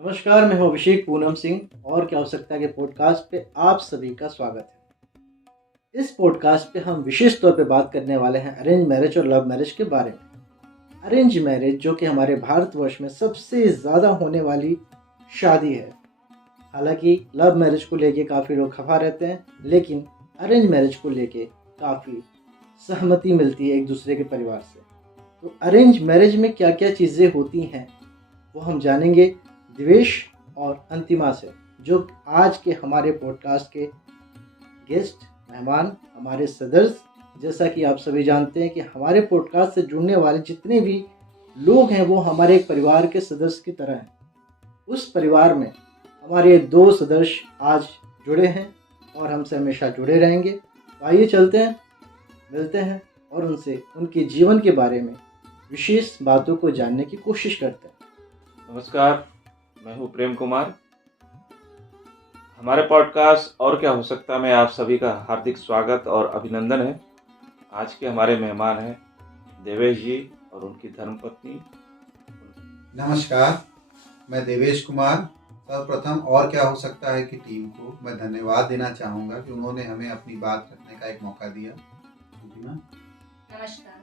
नमस्कार, मैं हूं अभिषेक पूनम सिंह और क्या हो सकता है कि पॉडकास्ट पे आप सभी का स्वागत है। इस पॉडकास्ट पे हम विशेष तौर पे बात करने वाले हैं अरेंज मैरिज और लव मैरिज के बारे में। अरेंज मैरिज जो कि हमारे भारतवर्ष में सबसे ज़्यादा होने वाली शादी है। हालांकि लव मैरिज को लेके काफ़ी लोग खफा रहते हैं, लेकिन अरेंज मैरिज को लेके काफ़ी सहमति मिलती है एक दूसरे के परिवार से। तो अरेंज मैरिज में क्या क्या चीज़ें होती हैं वो हम जानेंगे दिवेश और अंतिमा से, जो आज के हमारे पॉडकास्ट के गेस्ट मेहमान, हमारे सदस्य। जैसा कि आप सभी जानते हैं कि हमारे पॉडकास्ट से जुड़ने वाले जितने भी लोग हैं वो हमारे एक परिवार के सदस्य की तरह हैं। उस परिवार में हमारे दो सदस्य आज जुड़े हैं और हमसे हमेशा जुड़े रहेंगे। तो आइए चलते हैं, मिलते हैं और उनसे उनके जीवन के बारे में विशेष बातों को जानने की कोशिश करते हैं। नमस्कार, मैं हूँ प्रेम कुमार। हमारे पॉडकास्ट और क्या हो सकता है में आप सभी का हार्दिक स्वागत और अभिनंदन है। आज के हमारे मेहमान हैं देवेश जी और उनकी धर्मपत्नी। नमस्कार, मैं देवेश कुमार। सर्वप्रथम और क्या हो सकता है कि टीम को मैं धन्यवाद देना चाहूँगा कि उन्होंने हमें अपनी बात रखने का एक मौका दिया। नमस्कार,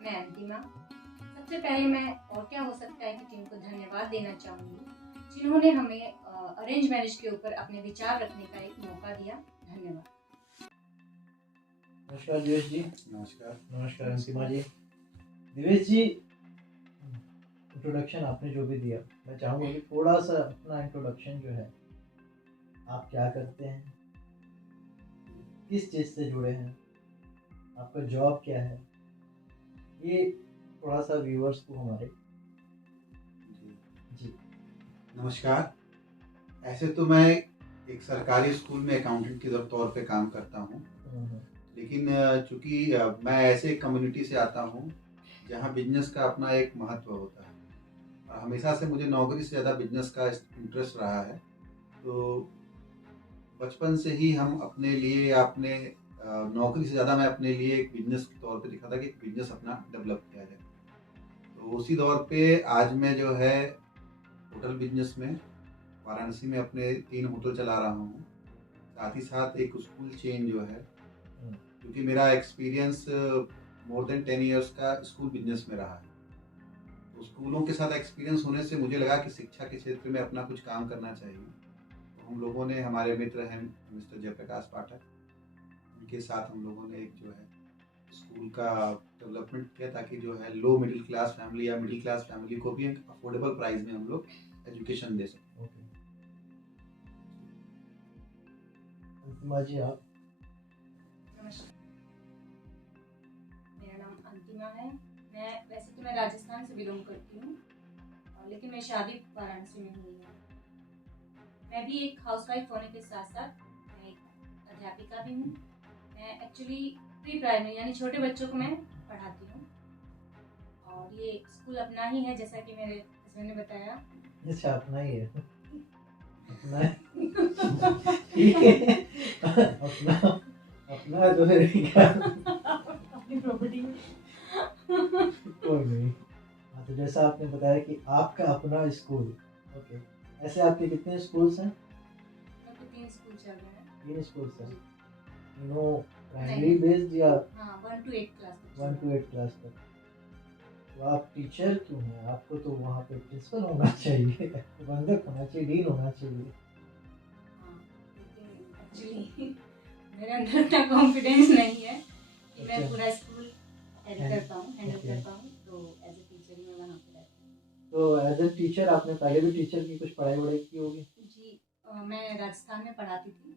मैं अंतिमा। सबसे पहले मैं और क्या हो सकता है कि टीम को धन्यवाद देना चाहूँगी जिन्होंने हमें अरेंज मैरिज के ऊपर अपने विचार रखने का एक मौका दिया। धन्यवाद। नमस्कार दिवेश जी। नमस्कार। नमस्कार अंतिमा जी। दिवेश जी, इंट्रोडक्शन आपने जो भी दिया, मैं चाहूँगा कि थोड़ा सा अपना इंट्रोडक्शन जो है, आप क्या करते हैं, किस चीज़ से जुड़े हैं, आपका जॉब क्या है, ये थोड़ा सा व्यूअर्स को हमारे जी। नमस्कार। ऐसे तो मैं एक सरकारी स्कूल में अकाउंटेंट के तौर पे काम करता हूँ, लेकिन चूँकि मैं ऐसे कम्युनिटी से आता हूँ जहाँ बिजनेस का अपना एक महत्व होता है और हमेशा से मुझे नौकरी से ज़्यादा बिजनेस का इंटरेस्ट रहा है। तो बचपन से ही हम अपने लिए या अपने नौकरी से ज़्यादा मैं अपने लिए एक बिजनेस के तौर पे दिखा था कि एक बिजनेस अपना डेवलप किया जाए। तो उसी दौर पे आज मैं जो है होटल बिजनेस में वाराणसी में अपने 3 होटल चला रहा हूँ। साथ ही साथ एक स्कूल चेन जो है, क्योंकि मेरा एक्सपीरियंस मोर देन 10 इयर्स का स्कूल बिजनेस में रहा है। तो स्कूलों के साथ एक्सपीरियंस होने से मुझे लगा कि शिक्षा के क्षेत्र में अपना कुछ काम करना चाहिए। तो हम लोगों ने, हमारे मित्र हैं मिस्टर जयप्रकाश पाठक, उनके साथ हम लोगों ने एक जो है स्कूल का डेवलपमेंट किया ताकि जो है लो मिडिल क्लास फैमिली या मिडिल क्लास फैमिली को भी एक अफोर्डेबल प्राइस में हम लोग एजुकेशन दे सकें। अंतिमा जी, आप? नमस्कार, मेरा नाम अंतिमा है। वैसे तो मैं राजस्थान से बिलोंग करती हूँ, लेकिन मेरी शादी वाराणसी में हुई है। मैं भी एक हाउसवाइफ होने के साथ साथ मैं एक अध्यापिका भी हूँ। मैं एक्चुअली प्री प्राइमरी यानी छोटे बच्चों को मैं पढ़ाती हूँ और ये स्कूल अपना ही है, जैसा कि मेरे हस्बैंड ने बताया। अच्छा, अपना ही है। अपना ठीक है। अपना जो है क्या अपनी प्रॉपर्टी में कोई नहीं। हाँ, तो जैसा आपने बताया कि आपका अपना स्कूल, ओके, ऐसे आपके कितने स्कूल्स हैं? तो 3 स्कूल चल रहे हैं। 3 स्कूल्स हैं। नो प्राइमरी बेस्ड या? हाँ, 1 to 8 क्लास तक। 1 to 8 क्लास तक। तो आप टीचर क्यों हैं? आपको तो वहाँ पे प्रिंसिपल होना चाहिए, प्रबंधक होना चाहिए, डीन होना चाहिए। हाँ, लेकिन एक्चुअली मेरे अंदर इतना कॉन्फिडेंस नहीं है कि मैं पूरा स्कूल हैंडल कर पाऊँ। तो एज ए टीचर मैं वहाँ पे रहती हूँ। तो एज ए टीचर आपने पहले भी टीचर की कुछ पढ़ाई वढ़ाई की होगी? जी, मैं राजस्थान में पढ़ाती थी।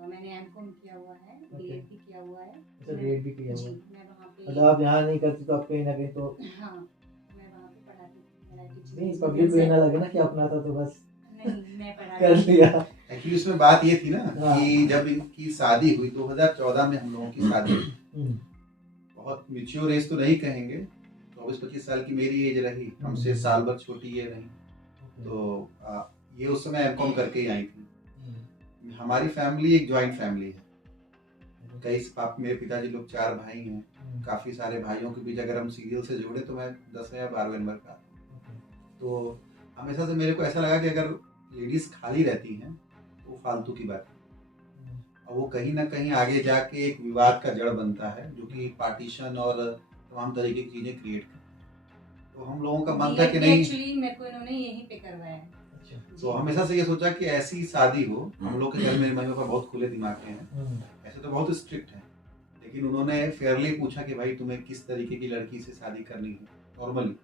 मैंने एमकॉम किया हुआ है, बीएड भी किया हुआ है। अच्छा, बीएड भी किया हुआ है। मैं वहाँ पे, मतलब आप यहाँ नहीं करती तो आप कहीं ना कहीं तो? हाँ, मैं वहाँ पे पढ़ाती थी। मेरा टीचिंग नहीं, पब्लिक को ये ना लगे ना कि अपना था तो बस नहीं, मैं पढ़ा कर लिया। एक्चुअली उसमें बात ये थी ना हाँ। कि जब इनकी शादी हुई 2014 में हम लोगों की शादी हुई। हम्म, बहुत मैच्योर एज तो नहीं कहेंगे, 24-25 साल की मेरी एज रही, हमसे साल भर छोटी ये रही। तो ये उस समय एमकॉम करके ही आई थी। हमारी फैमिली एक जॉइंट फैमिली है। मेरे पिताजी लोग 4 भाई हैं। काफ़ी सारे भाइयों के बीच अगर हम सीरियल से जोड़े तो मैं 10वें या 12वें नंबर का आता हूँ। तो हमेशा से मेरे को ऐसा लगा कि अगर लेडीज़ खाली रहती हैं तो वो फालतू की बात है, और वो कहीं ना कहीं आगे जाके एक विवाद का जड़ बनता है जो कि पार्टीशन और तमाम तरीके की चीज़ें क्रिएट करता है। तो हम लोगों का मन था कि नहीं, एक्चुअली मेरे को इन्होंने यहीं पे करवाया है। तो हमेशा से ये सोचा कि ऐसी शादी हो। हम लोग के घर में मम्मी पापा बहुत खुले दिमाग के हैं, ऐसे तो बहुत स्ट्रिक्ट हैं, लेकिन उन्होंने फेयरली पूछा कि भाई तुम्हें किस तरीके की लड़की से शादी करनी है नॉर्मली।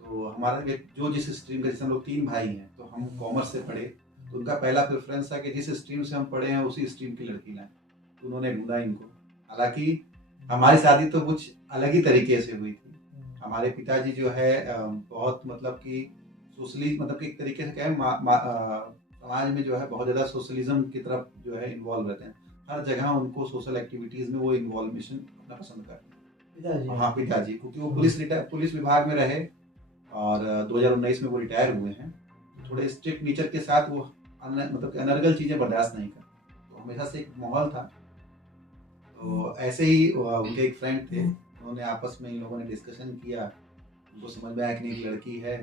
तो हमारा जो जिस स्ट्रीम का, जैसे हम लोग 3 भाई हैं तो हम कॉमर्स से पढ़े, तो उनका पहला प्रेफरेंस था कि जिस स्ट्रीम से हम पढ़े हैं उसी स्ट्रीम की लड़की लाएं। तो उन्होंने ढूंढा इनको। हालांकि हमारी शादी तो कुछ अलग ही तरीके से हुई थी। हमारे पिताजी जो है बहुत मतलब कि सोशलिस्ट, मतलब कि एक तरीके से कहें समाज में जो है बहुत ज़्यादा सोशलिज्म की तरफ जो है इन्वॉल्व रहते हैं। हर जगह उनको सोशल एक्टिविटीज़ में वो इन्वॉल्वेशन अपना पसंद करते हैं। हाँ, पिताजी, क्योंकि वो पुलिस विभाग में रहे और 2019 में वो रिटायर हुए हैं। थोड़े स्ट्रिक्ट नेचर के साथ वो मतलब कि अनर्गल चीज़ें बर्दाश्त नहीं करते, तो हमेशा से एक माहौल था। तो ऐसे ही उनके एक फ्रेंड थे, उन्होंने आपस में इन लोगों ने डिस्कशन किया, उनको समझ में आया कि एक लड़की है,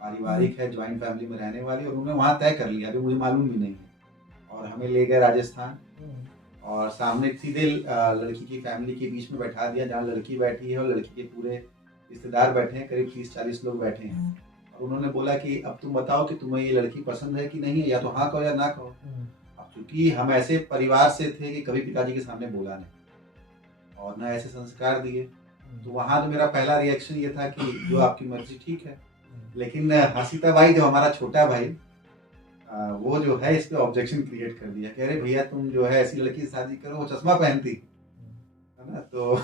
पारिवारिक है, ज्वाइंट फैमिली में रहने वाली, और उन्होंने वहाँ तय कर लिया, अभी मुझे मालूम भी नहीं है। और हमें ले गए राजस्थान और सामने सीधे लड़की की फैमिली के बीच में बैठा दिया, जहाँ लड़की बैठी है और लड़की के पूरे रिश्तेदार बैठे हैं, करीब 30-40 लोग बैठे हैं। और उन्होंने बोला कि अब तुम बताओ कि तुम्हें ये लड़की पसंद है कि नहीं है, या तो हाँ कहो या ना कहो। अब चूंकि हम ऐसे परिवार से थे कि कभी पिताजी के सामने बोला नहीं और ना ऐसे संस्कार दिए, तो वहाँ तो मेरा पहला रिएक्शन ये था कि जो आपकी मर्जी ठीक है। लेकिन हसीता भाई जो हमारा छोटा भाई, वो जो है इस पे ऑब्जेक्शन क्रिएट कर दिया, कह रहे भैया तुम जो है ऐसी लड़की से शादी करो, वो चश्मा पहनती है ना, तो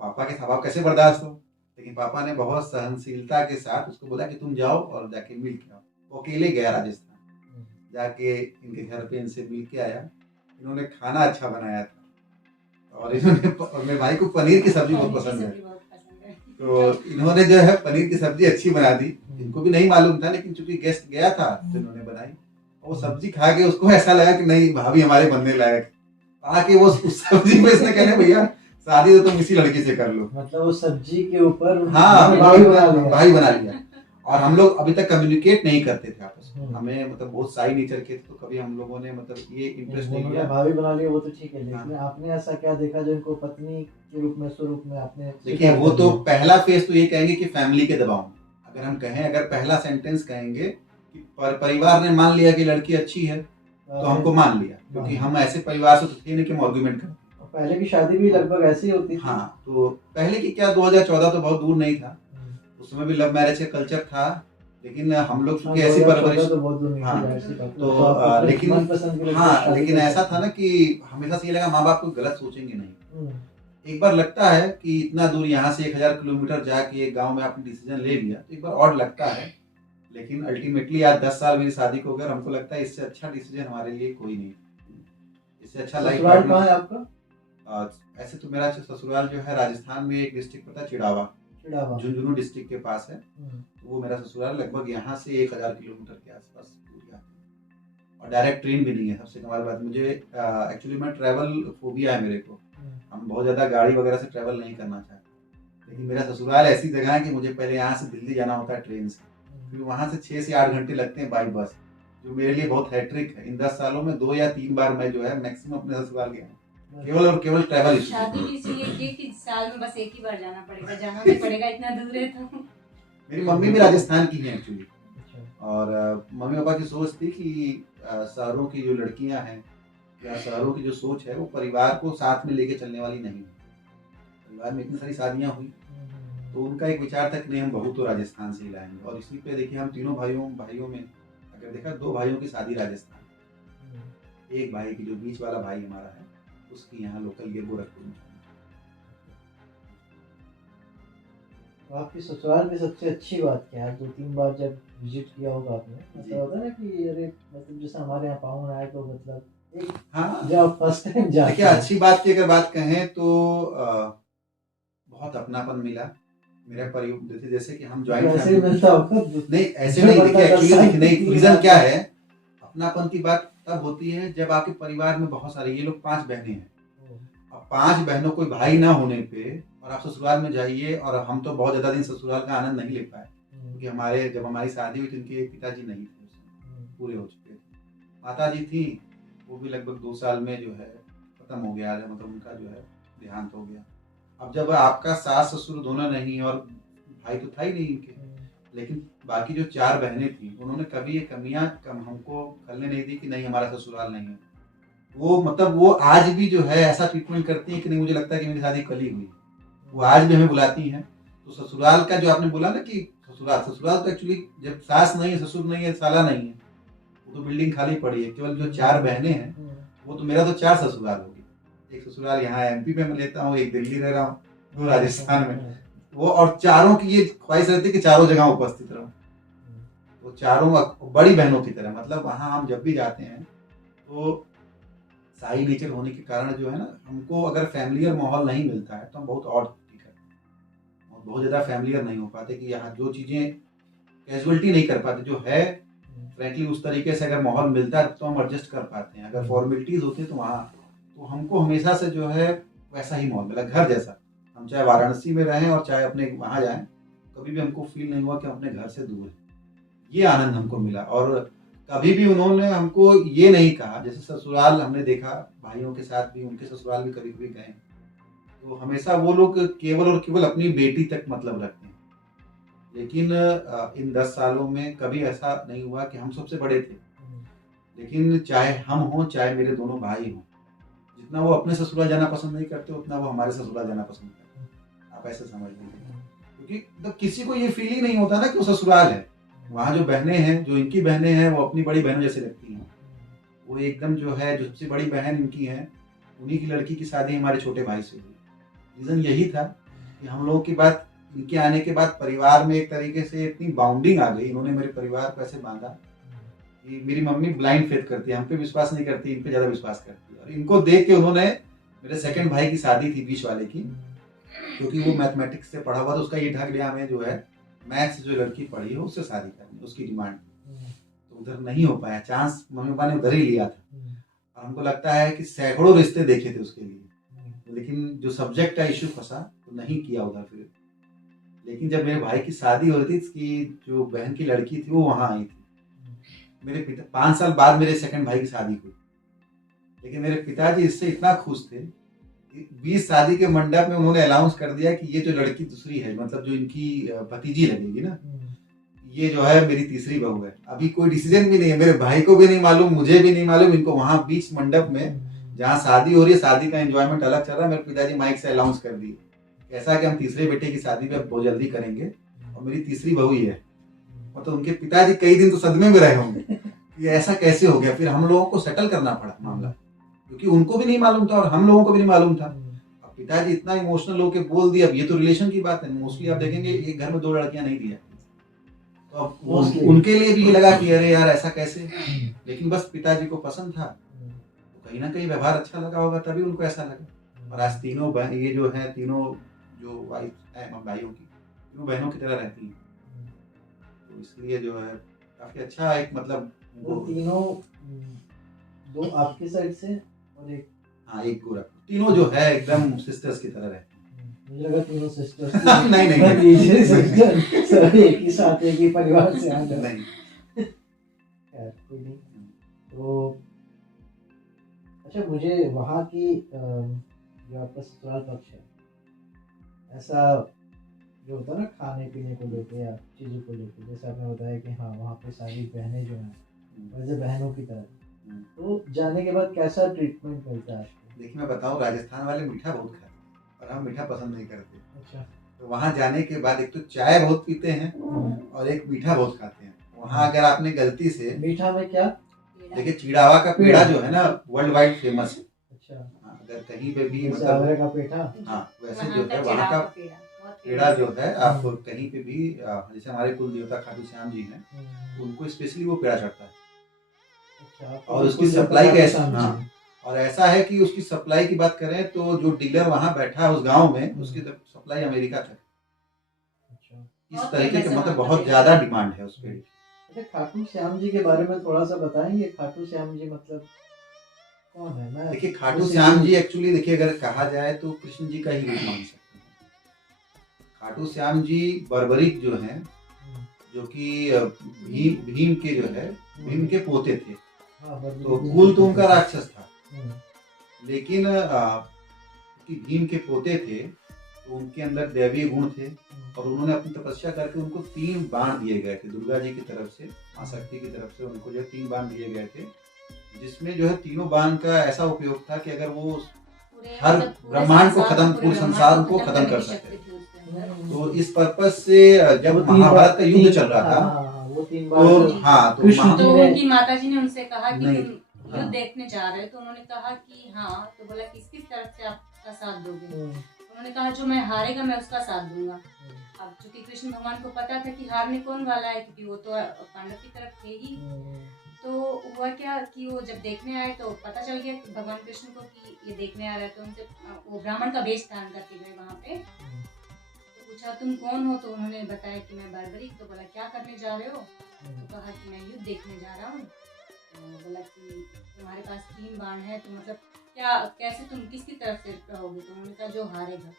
पापा के स्वभाव कैसे बर्दाश्त हो। लेकिन पापा ने बहुत सहनशीलता के साथ उसको बोला कि तुम जाओ और जाके मिल के आओ। वो अकेले गया राजस्थान, जाके इनके घर पे इनसे मिल के आया। इन्होंने खाना अच्छा बनाया था और और मेरे भाई को पनीर की सब्जी बहुत पसंद है, तो इन्होंने जो है पनीर की सब्जी अच्छी बना दी। इनको भी नहीं मालूम था, लेकिन चूंकि गेस्ट गया था तो इन्होंने बनाई। वो सब्जी खा के उसको ऐसा लगा कि नहीं भाभी हमारे बनने लायक, आके वो उस सब्जी में इसने कहने भैया शादी तो तुम इसी लड़की से कर लो। मतलब वो सब्जी के ऊपर हाँ भाई बना लिया। और हम लोग अभी तक कम्युनिकेट नहीं करते थे आपस में, हमें मतलब बहुत साई नेचर के थे, तो कभी हम लोगों ने मतलब ये इंटरेस्ट नहीं लिया। भाभी बना लिया वो तो ठीक है, लेकिन आपने ऐसा क्या देखा जो इनको पत्नी के रूप में, स्वरूप में आपने? देखिए वो तो पहला फेज तो ये कहेंगे कि फैमिली के दबाव में, अगर हम कहें, अगर पहला सेंटेंस कहेंगे कि परिवार ने मान लिया कि लड़की अच्छी है तो हमको मान लिया, क्योंकि हम ऐसे परिवार से तो थे नहीं कि हम आर्गुमेंट करें। पहले की शादी भी लगभग ऐसी ही होती थी। हाँ, तो पहले की क्या, 2014 तो बहुत दूर नहीं था, उस समय भी लव मैरिज का कल्चर था, लेकिन हम लोग चूंकि ऐसी परवरिश, तो लेकिन हाँ, लेकिन ऐसा था ना कि हमेशा से ये लगा माँ बाप को गलत सोचेंगे नहीं। एक बार लगता है कि इतना दूर यहाँ से 1000 किलोमीटर जाके एक गांव में आपने डिसीजन ले लिया, तो एक बार ऑड लगता है, लेकिन अल्टीमेटली आज 10 साल मेरी शादी को अगर हमको लगता है इससे अच्छा डिसीजन हमारे लिए कोई नहीं, इससे अच्छा लाइफ पार्टनर। कहाँ है आपका? ऐसे तो मेरा ससुराल जो है राजस्थान में एक डिस्ट्रिक्ट पता, चिड़ावा, झुंझुनू डिस्ट्रिक्ट के पास है। तो वो मेरा ससुराल लगभग यहाँ से 1000 किलोमीटर के आसपास दूरी आती है, और डायरेक्ट ट्रेन भी नहीं है। सबसे कमाल बात, मुझे एक्चुअली मैं ट्रैवल फोबिया है मेरे को, हम बहुत ज़्यादा गाड़ी वगैरह से ट्रैवल नहीं करना चाहते, लेकिन मेरा ससुराल ऐसी जगह है कि मुझे पहले यहाँ से दिल्ली जाना होता है ट्रेन से, फिर वहाँ से 6 से 8 घंटे लगते हैं बाई बस, जो मेरे लिए बहुत हैट्रिक है। इन 10 सालों में 2 या 3 बार मैं जो है मैक्सिमम अपने ससुराल गया हूँ, केवल और केवल ट्रैवल। शादी भी इसलिए कि साल में बस एक ही बार जाना पड़ेगा, जाना भी पड़ेगा, इतना दूर है तो। मेरी मम्मी भी राजस्थान की है एक्चुअली, और मम्मी पापा की सोच थी कि शहरों की जो लड़कियां हैं या शहरों की जो सोच है वो परिवार को साथ में लेके चलने वाली नहीं है। परिवार में इतनी सारी शादियां हुई, तो उनका एक विचार था कि नहीं हम बहू तो राजस्थान से ही लाएंगे। और इसी पे देखिए हम तीनों भाइयों में अगर देखा, 2 भाइयों की शादी राजस्थान, एक भाई की जो बीच वाला भाई हमारा है उसकी यहाँ लोकल ये गोरखपुर में। तो आपकी ससुराल की सबसे अच्छी बात क्या है? 2-3 बार जब विजिट किया होगा आपने, जी। मतलब होता है ना कि अरे मतलब जैसे हमारे यहाँ पाहुन आए तो मतलब एक हाँ, जब आप फर्स्ट टाइम जाते देखिए हैं अच्छी बात की अगर बात कहें तो बहुत अपनापन मिला। मेरा परिवार जैसे जैसे कि हम जॉइंट वैसे ही फैमिली मिलता होगा। नहीं ऐसे जो नहीं, बंदा देखिए 10 एक्चुअली साल देखिए नहीं, की रीजन बात क्या है। है, अपनापन की बात तब होती है जब आपके परिवार में बहुत सारे, ये लोग 5 बहनें हैं। अब 5 बहनों कोई भाई ना होने पे और आप ससुराल में जाइए, और हम तो बहुत ज्यादा दिन ससुराल का आनंद नहीं ले पाए क्योंकि हमारे जब हमारी शादी हुई तो इनके पिताजी नहीं थे उस समय, पूरे हो चुके थे। माता जी थी, वो भी लगभग 2 साल में जो है खत्म हो गया, मतलब उनका जो है देहांत हो गया। अब जब आपका सास ससुर दोनों नहीं और भाई तो था ही नहीं इनके, लेकिन बाकी जो 4 बहनें थी उन्होंने कभी ये कमियां हमको खलने नहीं दी कि नहीं हमारा ससुराल नहीं है। वो मतलब वो आज भी जो है ऐसा ट्रीटमेंट करती है कि नहीं, मुझे लगता है कि मेरी शादी कल ही हुई। वो आज भी हमें बुलाती हैं। तो ससुराल का जो आपने बोला ना कि ससुराल ससुराल तो एक्चुअली जब सास नहीं है, ससुर नहीं है, साला नहीं है, वो तो बिल्डिंग खाली पड़ी है। केवल जो 4 बहनें हैं, वो तो मेरा तो 4 ससुराल हो गई। एक ससुराल यहाँ एमपी में मैं लेता हूँ, एक दिल्ली रह रहा हूँ, 2 राजस्थान में। वो और चारों की ये ख्वाहिश रहती है कि चारों जगह उपस्थित रहो। वो चारों बड़ी बहनों की तरह, मतलब वहाँ हम जब भी जाते हैं तो शाही नेचर होने के कारण जो है ना, हमको अगर फैमिलियर माहौल नहीं मिलता है तो हम बहुत ऑड फील करते हैं और बहुत ज़्यादा फैमिलियर नहीं हो पाते कि यहाँ जो चीज़ें कैजुअलिटी नहीं कर पाते जो है। फ्रैंकली उस तरीके से अगर माहौल मिलता है तो हम एडजस्ट कर पाते हैं। अगर फॉर्मेलिटीज़ होती है तो वहाँ तो हमको हमेशा से जो है वैसा ही माहौल मिला, घर जैसा। हम चाहे वाराणसी में रहें और चाहे अपने वहाँ जाएं, कभी भी हमको फील नहीं हुआ कि हम अपने घर से दूर हैं। ये आनंद हमको मिला। और कभी भी उन्होंने हमको ये नहीं कहा, जैसे ससुराल हमने देखा भाइयों के साथ भी, उनके ससुराल भी कभी कभी गए, तो हमेशा वो लोग केवल और केवल अपनी बेटी तक मतलब रखते हैं। लेकिन इन 10 सालों में कभी ऐसा नहीं हुआ कि हम सबसे बड़े थे, लेकिन चाहे हम हों चाहे मेरे दोनों भाई हों, जितना वो अपने ससुराल जाना पसंद नहीं करते उतना वो हमारे ससुराल जाना पसंद करते हैं। आप ऐसे समझ लीजिए, क्योंकि जब किसी को ये फील ही नहीं होता ना कि वो ससुराल है। वहाँ जो बहनें हैं, जो इनकी बहनें हैं, वो अपनी बड़ी बहनों जैसे लगती हैं। वो एकदम जो है, जो सबसे बड़ी बहन इनकी है, उन्हीं की लड़की की शादी हमारे छोटे भाई से हुई। रीज़न यही था कि हम लोगों की बात, इनके आने के बाद परिवार में एक तरीके से इतनी बाउंडिंग आ गई। इन्होंने मेरे परिवार को ऐसे बांधा कि मेरी मम्मी ब्लाइंड फेथ करती है, हम पे विश्वास नहीं करती, इन पे ज़्यादा विश्वास करती है। और इनको देख के उन्होंने, मेरे सेकंड भाई की शादी थी बीच वाले की, क्योंकि वो मैथमेटिक्स से पढ़ा हुआ था, उसका ये ढंग लिया हमें जो है मैथ्स जो लड़की पढ़ी है उससे शादी करनी, उसकी डिमांड थी। तो उधर नहीं हो पाया, चांस मम्मी पापा ने उधर ही लिया था। और हमको लगता है कि सैकड़ों रिश्ते देखे थे उसके लिए, लेकिन जो सब्जेक्ट का इश्यू फंसा तो नहीं किया उधर फिर। लेकिन जब मेरे भाई की शादी हो रही थी, इसकी जो बहन की लड़की थी वो वहाँ आई थी। मेरे पिता 5 साल बाद मेरे सेकंड भाई की शादी हुई, लेकिन मेरे पिताजी इससे इतना खुश थे, 20 शादी के मंडप में उन्होंने अनाउंस कर दिया कि ये जो लड़की दूसरी है, मतलब जो इनकी भतीजी लगेगी ना, ये जो है मेरी तीसरी बहू है। अभी कोई डिसीजन भी नहीं है, मेरे भाई को भी नहीं मालूम, मुझे भी नहीं मालूम, इनको वहां बीच मंडप में जहाँ शादी हो रही है, शादी का एंजॉयमेंट अलग चल रहा है, मेरे पिताजी माइक से अनाउंस कर दिए ऐसा कि हम तीसरे बेटे की शादी भी बहुत जल्दी करेंगे और मेरी तीसरी बहू ही है। मतलब उनके पिताजी कई दिन तो सदमे में रहे होंगे कि ऐसा कैसे हो गया। फिर हम लोगों को सेटल करना पड़ा मामला, क्योंकि उनको भी नहीं मालूम था और हम लोगों को भी नहीं मालूम था। अब पिताजी इतना इमोशनल होकर बोल दिया। अब ये तो रिलेशन की बात है, मोस्टली आप देखेंगे एक घर में 2 लड़कियां नहीं दी जाती, तो अब उनके लिए भी ये लगा कि अरे यार ऐसा कैसे। लेकिन बस पिताजी को पसंद था, तो कहीं ना कहीं व्यवहार अच्छा लगा होगा तभी उनको ऐसा लगा। और आज तीनों ये जो है, तीनों जो वाइफ है भाइयों की, तीनों बहनों की तरह रहती हैं। तो इसलिए जो है काफी अच्छा एक मतलब वो तीनों, 2 आपकी साइड से और एक, हाँ एक गोरखपुर, तीनों जो है एकदम सिस्टर्स की तरह रहती हैं। मुझे लगा तीनों सिस्टर्स नहीं नहीं नहीं सिस्टर सब एक ही साथ एक ही परिवार से आ गए। नहीं यार कोई नहीं। तो अच्छा, मुझे वहाँ की जो आपका ससुराल पक्ष है, ऐसा जो होता है ना खाने पीने को लेके या चीज़ों को लेके, जैसे आपने बताया कि हाँ वहाँ पे सारी बहनें जो हैं वैसे बहनों की तरह, तो जाने के बाद कैसा ट्रीटमेंट मिलता है आपको? देखिए मैं बताऊँ, राजस्थान वाले मीठा बहुत खाते हैं और हम मीठा पसंद नहीं करते। अच्छा। तो वहाँ जाने के बाद एक तो चाय बहुत पीते हैं और एक मीठा बहुत खाते हैं। वहाँ अगर आपने गलती से, मीठा में क्या? देखिए चिड़ावा का पेड़ा जो है ना वर्ल्ड वाइड फेमस है। अच्छा। अगर कहीं पे भी आवरे का पेठा। हाँ वैसे जो है वहाँ का पेड़ा जो है आप कहीं पे भी जैसे हमारे कुल देवता खाटू श्याम जी हैं, उनको स्पेशली वो पेड़ा चढ़ता है। अच्छा, और उसकी सप्लाई कैसा, हाँ, और ऐसा है कि उसकी सप्लाई की बात करें तो जो डीलर वहाँ बैठा है उस गांव में, उसकी सप्लाई अमेरिका तक। अच्छा, इस तरीके के मतलब बहुत ज्यादा डिमांड है उस पेड़ की। अच्छा, खाटू श्याम जी के बारे में थोड़ा सा बताएंगे। खाटू श्याम जी मतलब कौन है? मैं देखिए खाटू श्याम जी एक्चुअली देखिए अगर कहा जाए तो कृष्ण जी का ही रूप मान सकते हैं। खाटू श्याम जी बर्बरिक जो हैं, जो कि भीम के जो है, भीम के पोते थे। तो कुल तो उनका राक्षस था, लेकिन भीम के पोते थे तो उनके अंदर दैवीय गुण थे, और उन्होंने अपनी तपस्या करके उनको 3 बाण दिए गए थे दुर्गा जी की तरफ से, मां शक्ति की तरफ से उनको जो 3 बाण दिए गए थे, जिसमें जो है तीनों बाण का ऐसा उपयोग था कि अगर वो हर ब्रह्मांड को खत्म, पूरे संसार को खत्म कर सकते थे। तो इस पर्पज से जब महाभारत का युद्ध चल रहा था, वो 3 तो उनकी माताजी ने उनसे कहा कि तुम युद्ध देखने जा रहे हो, तो उन्होंने कहा कि हाँ, तो बोला किस किस तरफ से आपका साथ दोगे? उन्होंने कहा जो मैं हारेगा मैं उसका साथ दूंगा। अब चूंकि कृष्ण भगवान को पता था कि हारने कौन वाला है, क्योंकि वो तो पांडव की तरफ थे ही। तो हुआ क्या कि वो जब देखने आए तो पता चल गया कि भगवान कृष्ण को कि ये देखने आ रहा है, तो उनसे वो ब्राह्मण का वेश धारण करके गए वहाँ पे। तो पूछा तुम कौन हो? तो उन्होंने बताया कि मैं बर्बरिक। तो बोला क्या करने जा रहे हो? तो कहा कि मैं युद्ध देखने जा रहा हूँ। तो बोला कि तुम्हारे पास 3 बाण है, तो मतलब क्या कैसे तुम किसकी तरफ से रहोगे? तो उन्होंने कहा जो हारेगा।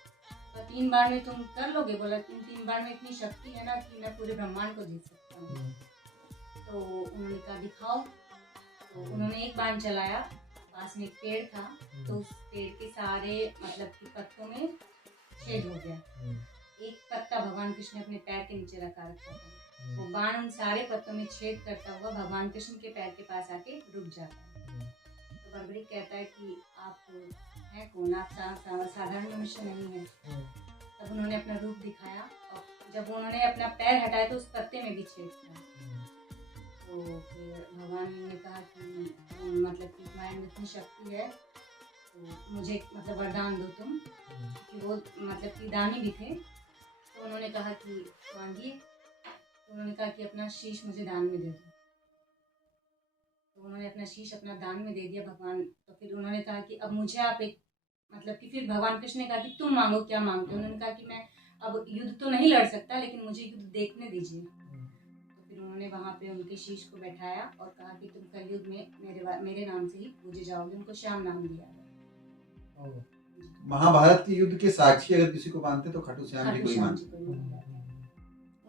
तो 3 बाण में तुम कर लोगे? बोला 3 बाण में इतनी शक्ति है ना कि मैं पूरे ब्रह्मांड को जीत सकता हूँ। तो उन्होंने कहा दिखाओ। तो उन्होंने एक बाण चलाया, पास में एक पेड़ था, तो उस पेड़ के सारे मतलब कि पत्तों में छेद हो गया। एक पत्ता भगवान कृष्ण ने अपने पैर के नीचे रखा था, वो बाण उन सारे पत्तों में छेद करता हुआ भगवान कृष्ण के पैर के पास आके रुक जाता है। तो बर्बरिक कहता है कि आप हैं कौन? आप साधारण मनुष्य नहीं है। तब उन्होंने अपना रूप दिखाया, और जब उन्होंने अपना पैर हटाया तो उस पत्ते में भी छेद था। तो फिर भगवान ने कहा कि मतलब कि तुम्हारे में इतनी शक्ति है, तो मुझे मतलब वरदान दो तुम, कि वो मतलब कि दानी भी थे। तो उन्होंने कहा कि मांगिए। तो उन्होंने कहा कि अपना शीश मुझे दान में दे दो। तो उन्होंने अपना शीश अपना दान में दे दिया भगवान। तो फिर उन्होंने कहा कि अब मुझे आप एक मतलब कि फिर भगवान कृष्ण ने कहा कि तुम मांगो, क्या मांगते हो? उन्होंने कहा कि मैं अब युद्ध तो नहीं लड़ सकता, लेकिन मुझे युद्ध देखने दीजिए। तो फिर उन्होंने वहाँ पे उनके शीश को बैठाया और कहा कि तुम कलयुग में मेरे नाम से ही पूजे जाओगे। उनको श्याम नाम दिया। महाभारत के युद्ध के साक्षी अगर किसी को मानते तो खाटू श्याम जी को ही मानते।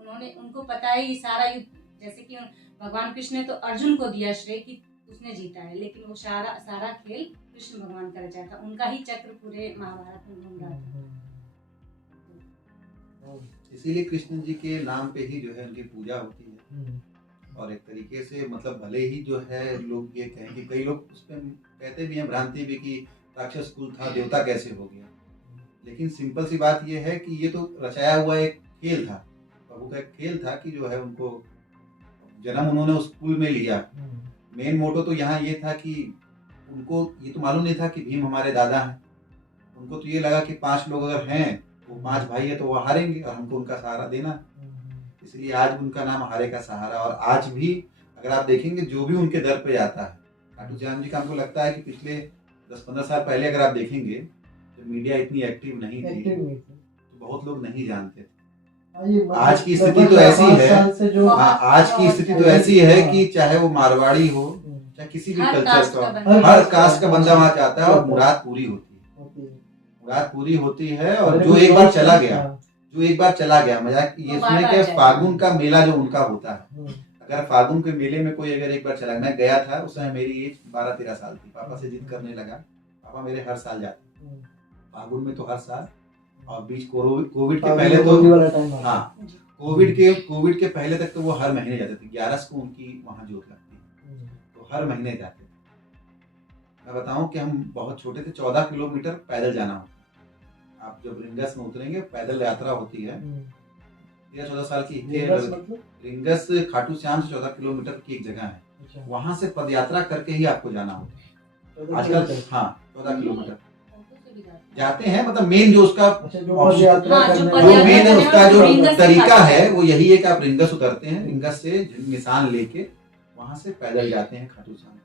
उन्होंने उनको पता है ये सारा युद्ध, जैसे कि भगवान कृष्ण ने तो अर्जुन को दिया श्रेय कि उसने जीता है, लेकिन वो सारा खेल कृष्ण भगवान का रचा था। उनका ही चक्र पूरे महाभारत में घूम रहा था। इसीलिए कृष्ण जी के नाम पे ही जो है उनकी पूजा होती है। और एक तरीके से मतलब भले ही जो है लोग ये कहें कि कई लोग उस पर कहते भी हैं, भ्रांति भी, कि राक्षस कुल था, देवता कैसे हो गया। लेकिन सिंपल सी बात ये है कि ये तो रचाया हुआ एक खेल था, प्रभु का एक खेल था कि जो है उनको जन्म उन्होंने उस कुल में लिया। मेन मोटो तो यहाँ ये था कि उनको ये तो मालूम नहीं था कि भीम हमारे दादा हैं। उनको तो ये लगा कि 5 लोग अगर हैं, वो 5 भाई है तो वो हारेंगे और हमको उनका सहारा देना। इसलिए आज उनका नाम हारे का सहारा। और आज भी अगर आप देखेंगे जो भी उनके दर पे आता है, खाटू श्याम जी का, हमको लगता है कि पिछले 10-15 साल पहले अगर आप देखेंगे तो मीडिया इतनी एक्टिव नहीं थी, तो बहुत लोग नहीं जानते थे। आज की स्थिति तो ऐसी है, आज की स्थिति तो ऐसी है कि चाहे वो मारवाड़ी हो, चाहे किसी भी कल्चर का, हर कास्ट का बंदा वहाँ जाता है और मुराद पूरी होती है। मुराद पूरी होती है। और जो एक बार चला गया, मजाक ये सुने कि फागुन का मेला जो उनका होता है, अगर फागुन के मेले में कोई अगर एक बार चला, मैं गया था उस समय मेरी एज 12-13 साल थी, पापा से जिद करने लगा, पापा मेरे हर साल जाते फागुन में, तो हर साल। और बीच कोविड के पहले तो हाँ, कोविड के पहले तक तो वो हर महीने जाते थे। 11 को उनकी वहाँ जोत लगती है, तो हर महीने जाते थे। मैं बताऊं कि हम बहुत छोटे थे, 14 किलोमीटर पैदल जाना होता। आप जब रिंगस में उतरेंगे, पैदल यात्रा होती है। 13-14 साल की रिंगस खाटू श्याम से 14 किलोमीटर की एक जगह है, वहां से पद यात्रा करके ही आपको जाना होता है आजकल। हाँ, 14 किलोमीटर। जाते हैं, मतलब मेन जो उसका अच्छा, जो पद यात्रा हाँ, जो करने पद जो वाले- मेन है यात्रा उसका करने जो वाले रिंगस से तरीका खाटू है श्याम। वो यही है कि आप रिंगस उतरते हैं, रिंगस से निशान लेके वहां से पैदल जाते हैं खाटू श्याम।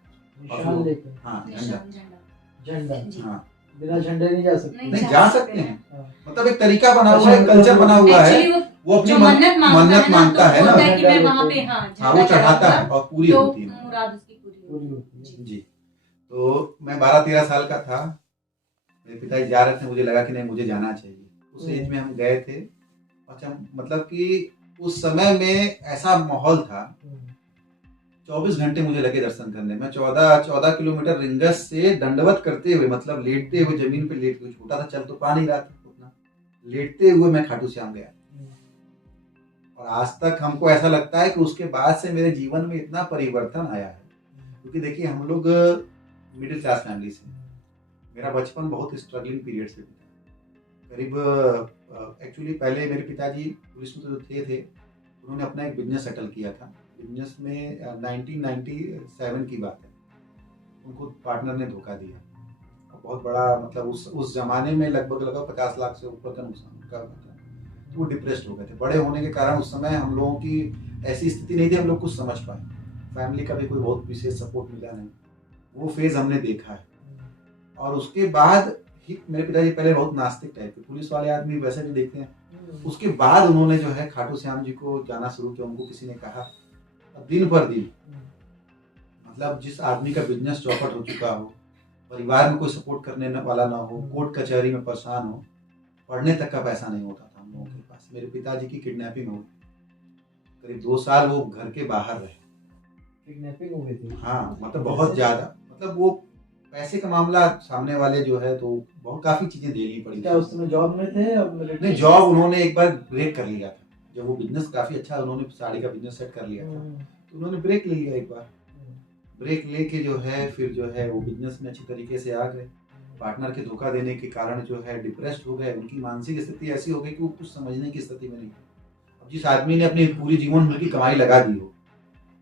निशान लेके, हाँ झंडा, निशान, झंडा। झंडा, जी। हाँ बिना झंडे नहीं जा सकते। नहीं जा सकते हैं, हाँ। मतलब एक तरीका बना हुआ है, अच्छा, कल्चर मतलब बना हुआ है, Actually वो अपनी जो मन्नत मन्नत मांगता है तो ना, बोलता है कि मैं झंडा वहाँ लेके। पे हाँ हाँ वो झंडा चढ़ाता है चढ़ाऊंगा, और पूरी तो होती है। मुराद उसकी पूरी पूरी होगी। होती है। जी, तो मैं 12-13 साल का था, मेरे पिताजी जा रहे थे, मुझे लगा कि नहीं मुझे जाना चाहिए। उस एज में हम गए थे। अच्छा, मतलब कि उस समय में ऐसा माहौल था, 24 घंटे मुझे लगे दर्शन करने में। 14 किलोमीटर रिंगस से दंडवत करते हुए, मतलब लेटते हुए, जमीन पे लेट के, छोटा था, चल तो पा नहीं रहा था उतना, लेटते हुए मैं खाटू श्याम गया। और आज तक हमको ऐसा लगता है कि उसके बाद से मेरे जीवन में इतना परिवर्तन आया है, क्योंकि देखिए हम लोग मिडिल क्लास फैमिली से, मेरा बचपन बहुत स्ट्रगलिंग पीरियड से बीता। करीब एक्चुअली पहले मेरे पिताजी पुलिस में तो थे, उन्होंने अपना एक बिजनेस सेटल किया था। बिजनेस में 1997 की बात है, उनको पार्टनर ने धोखा दिया। और बहुत बड़ा, मतलब उस जमाने में लगभग 50 लाख से ऊपर का नुकसान उनका था। तो वो डिप्रेस्ड हो गए थे। बड़े होने के कारण उस समय हम लोगों की ऐसी स्थिति नहीं थी हम लोग कुछ समझ पाए, फैमिली का भी कोई बहुत विशेष सपोर्ट मिला नहीं। वो फेज हमने देखा है। और उसके बाद ही मेरे पिताजी पहले बहुत नास्तिक टाइप के, पुलिस वाले आदमी वैसे भी देखते हैं। उसके बाद उन्होंने जो है खाटू श्याम जी को जाना शुरू किया। उनको किसी ने कहा, दिन पर दिन, मतलब जिस आदमी का बिजनेस चौपट हो चुका हो, परिवार में कोई सपोर्ट करने वाला ना हो, कोर्ट कचहरी में परेशान हो, पढ़ने तक का पैसा नहीं होता था हम लोगों के पास। मेरे पिताजी की किडनैपिंग हो गई, करीब 2 साल वो घर के बाहर रहे। किडनैपिंग हो गई थी? हाँ, मतलब बहुत ज्यादा, मतलब वो पैसे का मामला, सामने वाले जो है तो बहुत काफी चीजें देनी पड़ी। क्या उस समय जॉब में थे? अब नहीं, जॉब उन्होंने एक बार ब्रेक कर लिया था, जब वो बिजनेस काफी अच्छा, उन्होंने साड़ी का बिजनेस सेट कर लिया था, तो उन्होंने ब्रेक ले लिया एक बार। ब्रेक लेके जो है फिर जो है वो बिजनेस में अच्छी तरीके से आ गए। पार्टनर के धोखा देने के कारण जो है डिप्रेस्ड हो गए। उनकी मानसिक स्थिति ऐसी हो गई कि वो कुछ समझने की स्थिति में नहीं। अब जिस आदमी ने अपनी पूरी जीवन भर की कमाई लगा दी हो,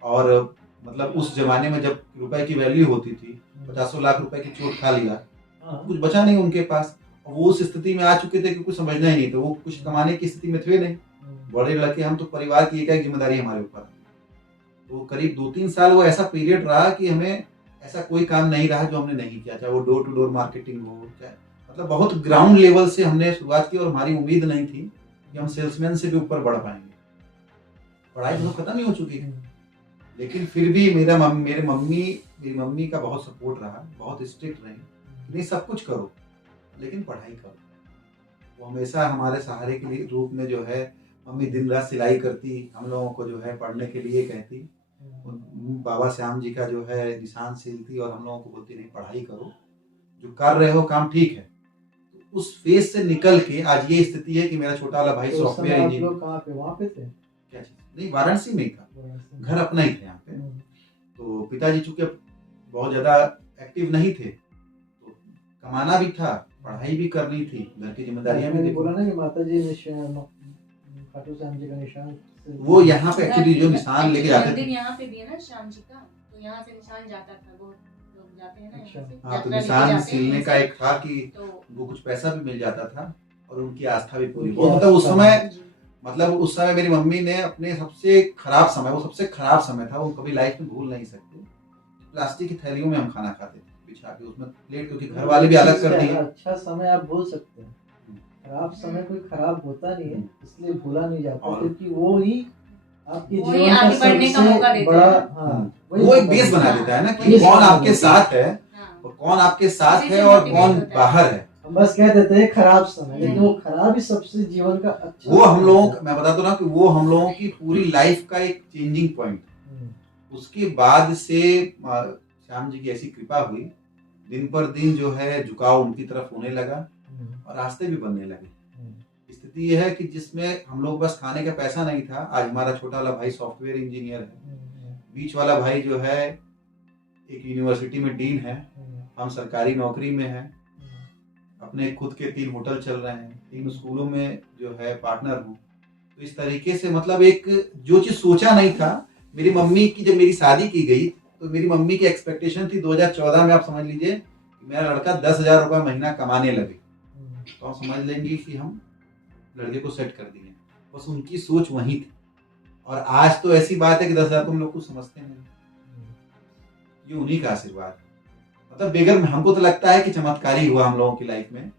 और मतलब उस जमाने में जब रुपए की वैल्यू होती थी, 50 लाख रुपए की चोट खा लिया, कुछ बचा नहीं उनके पास। वो उस स्थिति में आ चुके थे कि कुछ समझना ही नहीं, तो वो कुछ कमाने की स्थिति में थे नहीं। बड़े लड़के हम, तो परिवार की एक जिम्मेदारी हमारे ऊपर। तो करीब 2-3 साल वो ऐसा पीरियड रहा कि हमें ऐसा कोई काम नहीं रहा जो हमने नहीं किया, चाहे वो डोर टू डोर मार्केटिंग हो, चाहे मतलब बहुत ग्राउंड लेवल से हमने शुरुआत की। और हमारी उम्मीद नहीं थी कि हम सेल्समैन से भी ऊपर बढ़ पाएंगे। पढ़ाई तो खत्म ही हो चुकी थी, लेकिन फिर भी मेरी मम्मी का बहुत सपोर्ट रहा, बहुत स्ट्रिक्ट रही, नहीं सब कुछ करो लेकिन पढ़ाई करो। वो हमेशा हमारे सहारे के लिए रूप में जो है, मम्मी दिन रात सिलाई करती, हम लोगों को जो है पढ़ने के लिए कहती। बाबा श्याम जी का जो है निशान सिलती और हम लोगों को बोलती नहीं पढ़ाई करो, जो कर रहे हो काम ठीक है। तो उस फेज से निकल के आज ये स्थिति है कि मेरा छोटा वाला भाई सॉफ्टवेयर इंजीनियर। कहाँ पे? वहाँ पे थे? क्या चीज? नहीं, वाराणसी में ही था, घर अपना ही था यहाँ पे। तो पिताजी चूंकि बहुत ज्यादा एक्टिव नहीं थे, तो कमाना भी था, पढ़ाई भी करनी थी, घर की जिम्मेदारियां भी थी। बोला ना कि माता जी खाटू श्याम जी का निशान, वो यहाँ पे एक्चुअली जो निशान लेके जाते मंदिर थे। यहाँ पे भी है ना श्याम जी का, तो यहाँ से निशान जाता था, बहुत लोग जाते हैं ना यहाँ से, हाँ, तो यात्रा लेके निशान जाते हैं सिलने का यहाँ एक था कि से, तो वो कुछ पैसा भी मिल जाता था और उनकी आस्था भी पूरी। उनकी वो मतलब उस आस्था। समय, जी। मतलब उस समय मेरी मम्मी ने अपने सबसे खराब समय, वो सबसे खराब समय था, वो कभी लाइफ में भूल नहीं सकते। प्लास्टिक की थैलियों में हम खाना खाते थे, बिछा के उसमें प्लेट, क्योंकि घर वाले भी अलग कर दिए। अच्छा समय आप भूल सकते हैं, खराब समय कोई खराब होता नहीं है, इसलिए भूला नहीं जाता, और- क्योंकि वो ही आपके वही जीवन का आगे बढ़ने का मौका सबसे देता बड़ा, है। हाँ, वो एक बेस बना देता है ना कि बेस कौन बना आपके देता साथ है हाँ। और कौन आपके साथ इसी है से और motivate कौन होता है। बाहर है। हम बस कह देते हैं खराब समय, लेकिन वो खराब ही सबसे जीवन का अच्छा वो हम समय लोगों है। मैं बताता हूँ ना कि वो हम लोगों की पूरी लाइफ का एक चेंजिंग पॉइंट। उसके बाद से श्याम जी की ऐसी कृपा हुई, दिन पर दिन जो है झुकाव उनकी तरफ होने लगा और रास्ते भी बनने लगे। स्थिति यह है कि जिसमें हम लोग बस खाने का पैसा नहीं था, आज हमारा छोटा वाला भाई सॉफ्टवेयर इंजीनियर है, बीच वाला भाई जो है एक यूनिवर्सिटी में डीन है, हम सरकारी नौकरी में हैं, अपने खुद के 3 होटल चल रहे हैं, 3 स्कूलों में जो है पार्टनर हूँ। तो इस तरीके से मतलब एक जो चीज सोचा नहीं था, मेरी मम्मी की जब मेरी शादी की गई तो मेरी मम्मी की एक्सपेक्टेशन थी 2014 में, आप समझ लीजिए, मेरा लड़का 10,000 रुपये महीना कमाने लगे। तो हम समझ लेंगे कि हम लड़के को सेट कर दिए। बस उनकी सोच वही थी। और आज तो ऐसी बात है कि 10,000 को हम लोग कुछ समझते नहीं। ये उन्हीं का आशीर्वाद है। मतलब बेगर हमको तो लगता है कि चमत्कार ही हुआ हम लोगों की लाइफ में।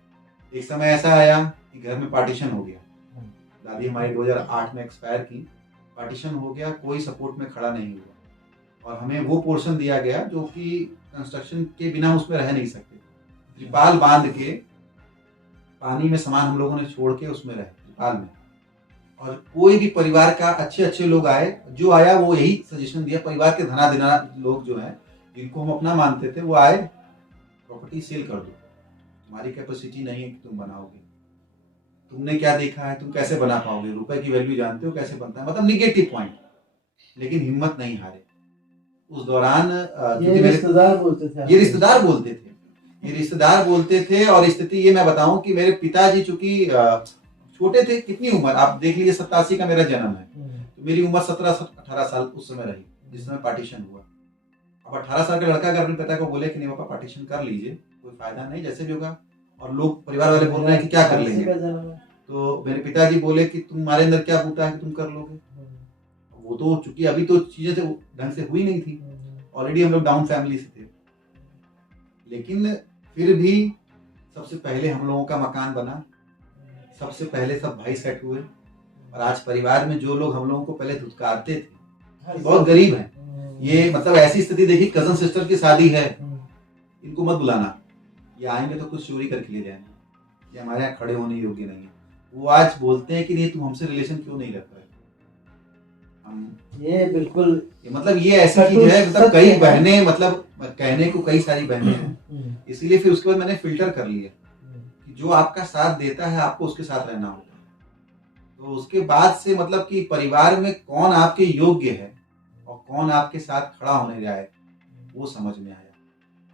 एक समय ऐसा आया कि घर में पार्टीशन हो गया। दादी हमारी 2008 में एक्सपायर की। पार्टीशन हो गया, कोई सपोर्ट में खड़ा नहीं हुआ और हमें वो पोर्शन दिया गया जो कि कंस्ट्रक्शन के बिना उसमें रह नहीं सकते। त्रिपाल बांध के पानी में सामान हम लोगों ने छोड़ के उसमें रहे त्रिपाल में। और कोई भी परिवार का अच्छे लोग आए, जो आया वो यही सजेशन दिया। परिवार के धनाधना लोग जो हैं जिनको हम अपना मानते थे वो आए, प्रॉपर्टी सेल कर दो, तुम्हारी कैपेसिटी नहीं है कि तुम बनाओगे, तुमने क्या देखा है, तुम कैसे बना पाओगे, रुपए की वैल्यू जानते हो कैसे बनता है, मतलब निगेटिव पॉइंट। लेकिन हिम्मत नहीं हारे। उस दौरान ये रिश्तेदार बोलते थे, ये रिश्तेदार बोलते थे, ये रिश्तेदार बोलते थे। और स्थिति ये मैं बताऊं कि मेरे पिताजी चूंकि छोटे थे, कितनी उम्र आप देख लीजिए, 87 का मेरा जन्म है, तो मेरी उम्र 17-18 साल उस समय रही जिस समय पार्टीशन हुआ। अब 18 साल का लड़का अगर अपने पिता को बोले कि नहीं पापा पार्टीशन कर लीजिए, कोई फायदा नहीं, जैसे भी होगा, और लोग परिवार वाले बोल रहे हैं कि क्या कर लेंगे, तो मेरे पिताजी बोले कि तुम्हारे अंदर क्या बूता है कि तुम कर लोगे। वो तो चूंकि अभी तो चीजें ढंग से हुई नहीं थी, ऑलरेडी हम लोग डाउन फैमिली से थे, लेकिन फिर भी सबसे पहले हम लोगों का मकान बना, सबसे पहले सब भाई सेट हुए। और आज परिवार में जो लोग हम लोगों को पहले धुतकारते थे, बहुत गरीब है, ये मतलब ऐसी स्थिति देखी, कजन सिस्टर की शादी है, इनको मत बुलाना, ये आएंगे तो कुछ चोरी करके ले जाएंगे, ये हमारे यहाँ खड़े होने योग्य नहीं है। वो आज बोलते हैं कि नहीं तुम हमसे रिलेशन क्यों नहीं रख रहे। हम ये बिल्कुल मतलब ये ऐसी चीज है, मतलब कई बहनें, मतलब कहने को कई सारी बहनें हैं, इसीलिए फिर उसके बाद मैंने फिल्टर कर लिया कि जो आपका साथ देता है आपको उसके साथ रहना होता है। तो उसके बाद से मतलब कि परिवार में कौन आपके योग्य है और कौन आपके साथ खड़ा होने जाए वो समझ में आया।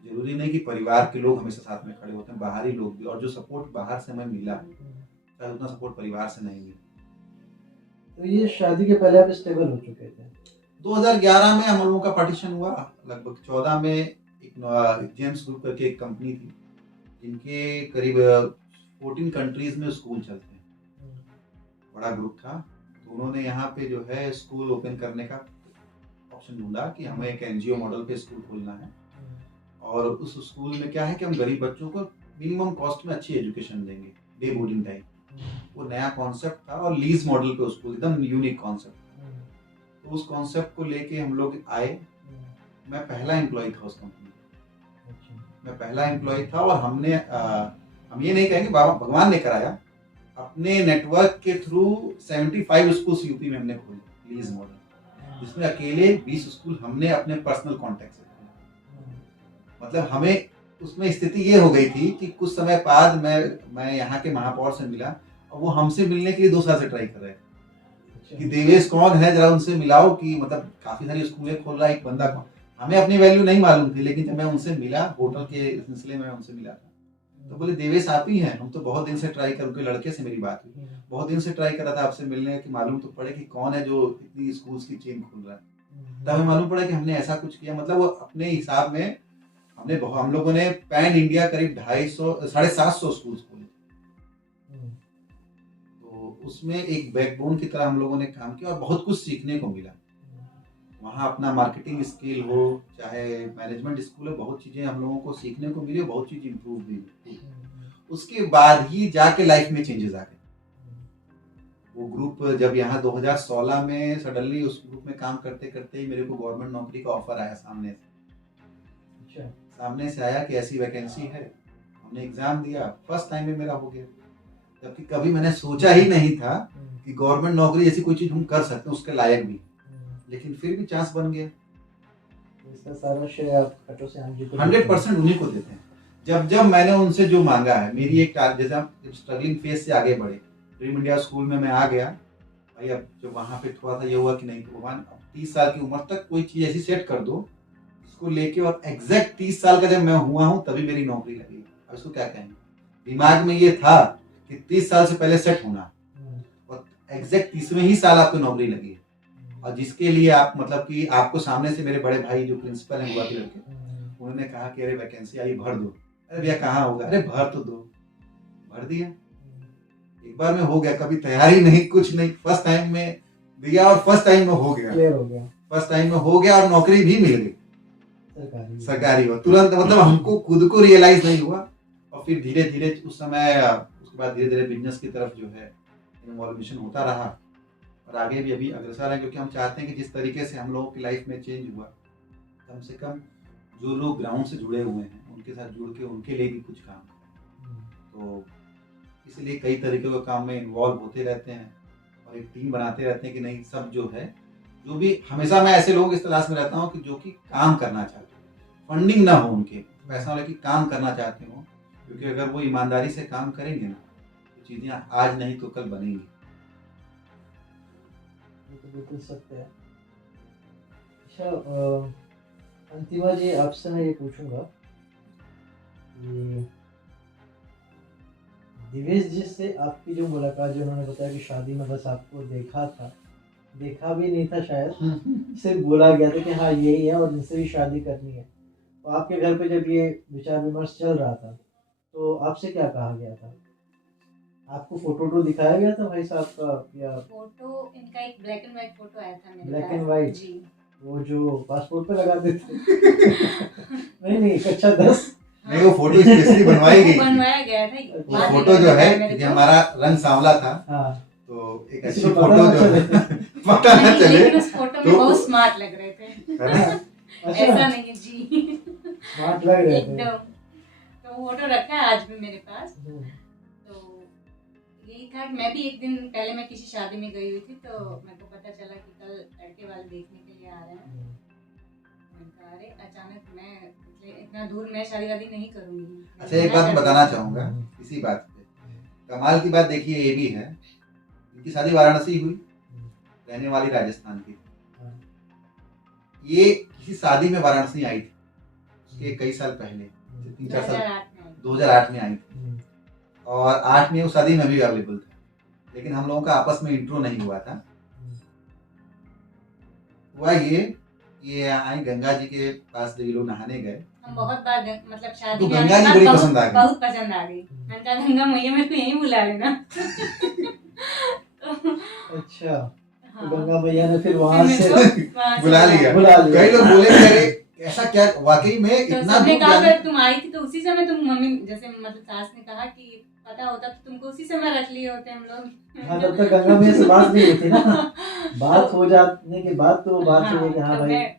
जरूरी नहीं कि परिवार के लोग हमेशा साथ में खड़े होते हैं, बाहरी लोग भी, और जो सपोर्ट बाहर से हमें मिला शायद उतना सपोर्ट परिवार से नहीं मिला। तो ये शादी के पहले आप स्टेबल हो चुके थे। 2011 में हम लोगों का पार्टीशन हुआ। लगभग 14 में एक जेम्स ग्रुप करके एक कंपनी थी जिनके करीब 14 कंट्रीज में स्कूल चलते हैं, बड़ा ग्रुप था। तो उन्होंने यहाँ पे जो है स्कूल ओपन करने का ऑप्शन ढूंढा कि हमें एक एनजीओ मॉडल पे स्कूल खोलना है, और उस स्कूल में क्या है कि हम गरीब बच्चों को मिनिमम कॉस्ट में अच्छी एजुकेशन देंगे, डे बोर्डिंग टाइप। वो नया कॉन्सेप्ट था और लीज मॉडल पे स्कूल, एकदम यूनिक कॉन्सेप्ट था। तो उस कॉन्सेप्ट को लेके हम लोग आए। मैं पहला एम्प्लॉय था उस कंपनी में, मैं पहला एम्प्लॉय था। और हमने हम ये नहीं कहेंगे बाबा भगवान ने कराया, अपने नेटवर्क के थ्रू 75 स्कूल यूपी में हमने खोले लीज मॉडल, जिसमें अकेले 20 स्कूल हमने अपने पर्सनल कॉन्टेक्ट से खोले। मतलब हमें उसमें स्थिति ये हो गई थी कि कुछ समय बाद मैं यहाँ के महापौर से मिला और वो हमसे मिलने के लिए 2 साल से ट्राई कर रहे थे कि देवेश कौन है, जरा उनसे मिलाओ, कि मतलब काफी सारी स्कूलें खोल रहा है एक बंदा कौन। हमें अपनी वैल्यू नहीं मालूम थी, लेकिन जब मैं उनसे मिला होटल के सिलसिले में उनसे मिला था, तो बोले देवेश आप ही हैं, हम तो बहुत दिन से ट्राई कर, उनके लड़के से मेरी बात हुई, बहुत दिन से ट्राई कर रहा था आपसे मिलने कि मालूम तो पड़े कि कौन है जो इतनी स्कूल्स की चेन खोल रहा है। तब हमें मालूम पड़ा कि हमने ऐसा कुछ किया। मतलब वो अपने हिसाब में हम लोगों ने पैन इंडिया करीब 750 स्कूल्स खोले। तो उसमें एक बैकबोन की तरह हम लोगों ने काम किया और बहुत कुछ सीखने को मिला। वहाँ अपना मार्केटिंग स्किल हो चाहे मैनेजमेंट स्कूल है, बहुत चीजें हम लोगों को सीखने को मिली और बहुत चीज इम्प्रूव भी हुई। उसके बाद ही जाके लाइफ में चेंजेस आ गए। वो ग्रुप जब यहाँ 2016 में सडनली उस ग्रुप में काम करते करते ही मेरे को गवर्नमेंट नौकरी का ऑफर आया सामने से। सामने से आया कि ऐसी वैकेंसी है, हमने एग्जाम दिया, फर्स्ट टाइम में मेरा हो गया। जबकि कभी मैंने सोचा ही नहीं था कि गवर्नमेंट नौकरी जैसी कोई चीज हम कर सकते हैं उसके लायक भी, लेकिन फिर भी चांस बन गया। इसका सारा श्रेय आप खट्टू श्याम जी को 100% उन्हीं को देते हैं। जब मैंने उनसे जो मांगा है, मेरी एक जैसे हम स्ट्रगलिंग फेज से आगे बढ़े, ड्रीम इंडिया स्कूल में मैं आ गया भाई। अब जब वहाँ पे थोड़ा सा ये हुआ कि नहीं तो भगवान 30 साल की उम्र तक कोई चीज ऐसी सेट कर दो इसको लेके, और एग्जैक्ट 30 साल का जब मैं हुआ हूँ तभी मेरी नौकरी लगी। अब इसको क्या कहेंगे, दिमाग में ये था कि 30 साल से पहले सेट होना, और एग्जैक्ट 30वें ही साल आपको नौकरी लगी है। और जिसके लिए आप मतलब कि आपको सामने से मेरे बड़े भाई जो प्रिंसिपल हैं हुआ के लड़के, उन्होंने कहा कि अरे वैकेंसी आई भर दो। अरे भैया कहाँ होगा, अरे भर तो दो। भर दिया। एक बार में हो गया, कभी तैयारी नहीं, कुछ नहीं, फर्स्ट टाइम में दिया और फर्स्ट टाइम में हो गया, क्लियर हो गया, फर्स्ट टाइम में हो गया और नौकरी भी मिल गई सरकारी हो तुरंत। मतलब हमको खुद को रियलाइज नहीं हुआ। और फिर धीरे धीरे उस समय, उसके बाद धीरे धीरे बिजनेस की तरफ जो है इन्वॉल्वेशन होता रहा और आगे भी अभी अग्रसर है, क्योंकि हम चाहते हैं कि जिस तरीके से हम लोगों की लाइफ में चेंज हुआ, कम से कम जो लोग ग्राउंड से जुड़े हुए हैं उनके साथ जुड़ के उनके लिए भी कुछ काम करें। तो इसलिए कई तरीके के काम में इन्वॉल्व होते रहते हैं और एक टीम बनाते रहते हैं कि नहीं, सब जो है, जो भी, हमेशा मैं ऐसे लोग इस तलाश में रहता हूँ कि जो कि काम करना चाहते हैं, फंडिंग ना हो उनके, पैसा वाले की काम करना चाहते हो, क्योंकि अगर वो ईमानदारी से काम करेंगे ना तो चीज़ें आज नहीं तो कल बनेंगी। तो बिल्कुल सत्य है। अच्छा, अंतिमा जी, आपसे मैं ये पूछूंगा कि दिवेश जी से आपकी जो मुलाकात, जो उन्होंने बताया कि शादी में बस आपको देखा था, देखा भी नहीं था शायद, सिर्फ बोला गया था कि हाँ यही है और इनसे भी शादी करनी है। तो आपके घर पे जब ये विचार विमर्श चल रहा था तो आपसे क्या कहा गया था? आपको फोटो दिखाया गया था भाई साहब का, या फोटो इनका एक ब्लैक एंड व्हाइट फोटो आया था मेरे ब्लैक पास। एंड व्हाइट जी, वो जो पासपोर्ट पे लगा देते नहीं कक्षा 10? नहीं, वो फोटो स्पेशली बनवाई गई थी। बनवाया गया था। वो बाद में फोटो जो है, मेरे क्योंकि को। हमारा रंग सांवला था, हाँ, तो एक किसी अच्छी को पता फोटो ना जो है चले। पता ना नहीं, चले, लेकिन उस फोटो में तो- बहुत स्मार्ट लग रहे थे। है ना? अच्छा, ऐसा नहीं है जी, स्मार्ट लग रहे थे। एकदम। तो फोटो रखा है आज भी मेरे पास। हम्म, तो यही था कि मैं भी एक दिन पहले मैं किसी शादी में गई हुई थी, तो मेरे को पता चला कि कल लड़के वाले देखने के लिए आ रहे हैं। मैंने कहा, अरे अचानक मैं इतना दूर मैं शादी वादी नहीं करूंगी। अच्छा, एक बात मैं बताना चाहूंगा इसी बात पे। कमाल की बात देखिए ये भी है, इनकी शादी वाराणसी हुई, रहने वाली राजस्थान की। ये किसी शादी में वाराणसी आई थी, उसके कई साल पहले, 3-4 साल, 2008 में आई थी। और 8 में उस शादी में भी अवेलेबल था, लेकिन हम लोगों का आपस में इंट्रो नहीं हुआ था। हुआ ये आई गंगा जी के पास, ये लोग नहाने गए। हम बहुत बार मतलब शादी तो में आने गंगा के जी बाद बड़ी बहुत- पसंद आ गई। बहुत पसंद आ गई। मैंने कहा गंगा मैया मेरे को यहीं बुला लेना। अच्छा, हाँ। तो गंगा मैया ने फिर वहां फिर से मेरे को वहाँ से बुला लिया। बुला लिया। कई लोग बोले कि अरे ऐसा क्या, वाकई में तो इतना सबने दूर कहा जाने- अगर तुम आई थी तो उसी समय तुम मम्मी, जैसे मतलब सास ने कहा कि पता होता तो तुमको उसी समय रख लिए होते हम लोग। हाँ, तब तक गंगा मैया से बात नहीं हुई थी ना। बात हो जाने के बाद तो वो बात हाँ, हुई है कि हाँ तो भाई, जब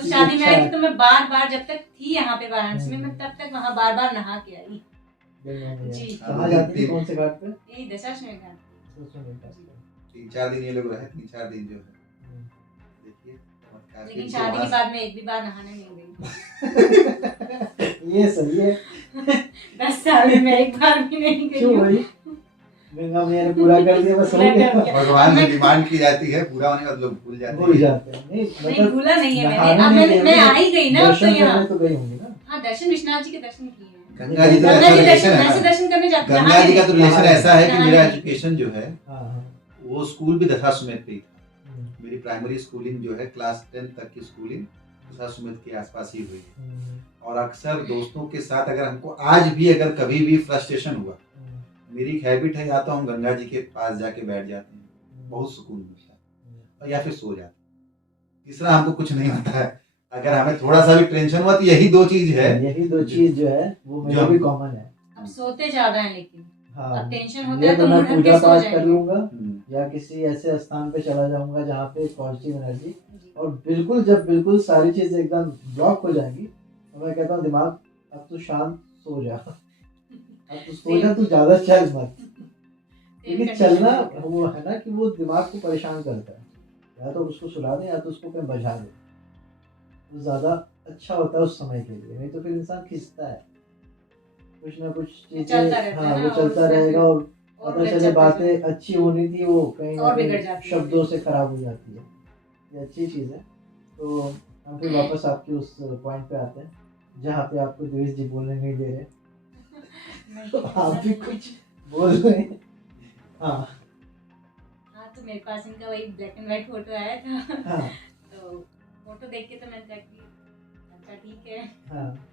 किसी शादी की में आई इच्छा थी तो मैं बार बार, जब तक थी यहाँ पे वाराणसी में, मैं तब तक वहाँ बार बार नहा के आई। गंगा मैया जी। कहाँ जाती थी, कौन से घाट पे? यही दशाश्वमेध घाट। सरसों के घाट पे। 3-4 दिन ये लोग रहे, 3-4 दिन जो है, देखिए चमत्कार। लेकिन फिर शादी वहाँ के बाद में एक भी बार नहाने नहीं गई। ये सही है। 10 साल में मैं एक बार भी नहीं गई क्यों हूँ। भाई, गंगा मैया ने पूरा कर दिया, बस हो पूरा गया। कर दिया। भगवान से डिमांड की जाती है, पूरा होने के बाद लोग भूल जाते भूल हैं। जाते हैं। नहीं नहीं, मतलब भूला नहीं है मैंने। नहाने अब नहीं गए मैं होंगे, आ ही गई ना, अब तो दर्शन यहाँ। करने तो गई होंगी ना। हाँ, दर्शन विश्वनाथ जी के दर्शन किए हैं। गंगा जी तो गंगा ऐसा जी रिलेशन दर्शन, है वैसे ना, दर्शन करने जाते हैं। गंगा जी का तो रिलेशन ऐसा है कि नहाने मेरा नहीं। एजुकेशन जो है हाँ हाँ। वो स्कूल भी दशाश्वमेध पे ही था। हम्म, मेरी प्राइमरी स्कूलिंग जो है क्लास 10 तक की स्कूलिंग दशाश्वमेध के आसपास ही हुई है। हम्म, और अक्सर दोस्तों के साथ अगर हमको आज भी अगर कभी भी फ्रस्ट्रेशन हुआ, मेरी एक हैबिट है, या तो हम गंगा जी के पास जाके बैठ जाते हैं, बहुत सुकून मिलता है, और या फिर सो जाते हैं। तीसरा हमको कुछ नहीं होता है। अगर हमें थोड़ा सा भी टेंशन हुआ तो यही 2 चीज है। यही 2 चीज जो है वो मेरे जो- भी कॉमन है। अब सोते ज्यादा है, लेकिन हाँ, अब टेंशन होता ये है तो मैं मुड़ के पूजा सो पाठ कर जाएंगे। लूंगा या किसी ऐसे स्थान पे चला जाऊंगा जहाँ पे पॉजिटिव एनर्जी, और बिल्कुल जब बिल्कुल सारी चीजें एकदम ब्लॉक हो जाएंगी तो मैं कहता हूँ दिमाग अब तू शांत सो जा, अब तू सो जा, तू ज्यादा चल मत। क्योंकि चलना वो है ना कि वो दिमाग को परेशान करता है, या तो उसको सुला दे या तो उसको कहीं बजा दे, तो ज्यादा अच्छा होता है उस समय के लिए। नहीं तो फिर इंसान खिंचता है, कुछ ना कुछ चीजें, चलता रहता है हाँ ना, वो और चलता उसमें रहेगा और और पता बिगड़ चले जाता है। बातें अच्छी होनी थी वो कहीं ना और बिगड़ कहीं जाती है। शब्दों से खराब हो जाती है। ये अच्छी चीज़ है। तो हम फिर वापस आपके उस पॉइंट पे आते हैं जहाँ पे आपको देवेश जी बोलने नहीं दे रहे, तो आप भी कुछ बोल रहे हैं। हाँ हाँ, तो मेरे पास इनका वही ब्लैक एंड व्हाइट फोटो आया था। हाँ तो फोटो देख के तो मैंने कहा कि अच्छा ठीक है। हाँ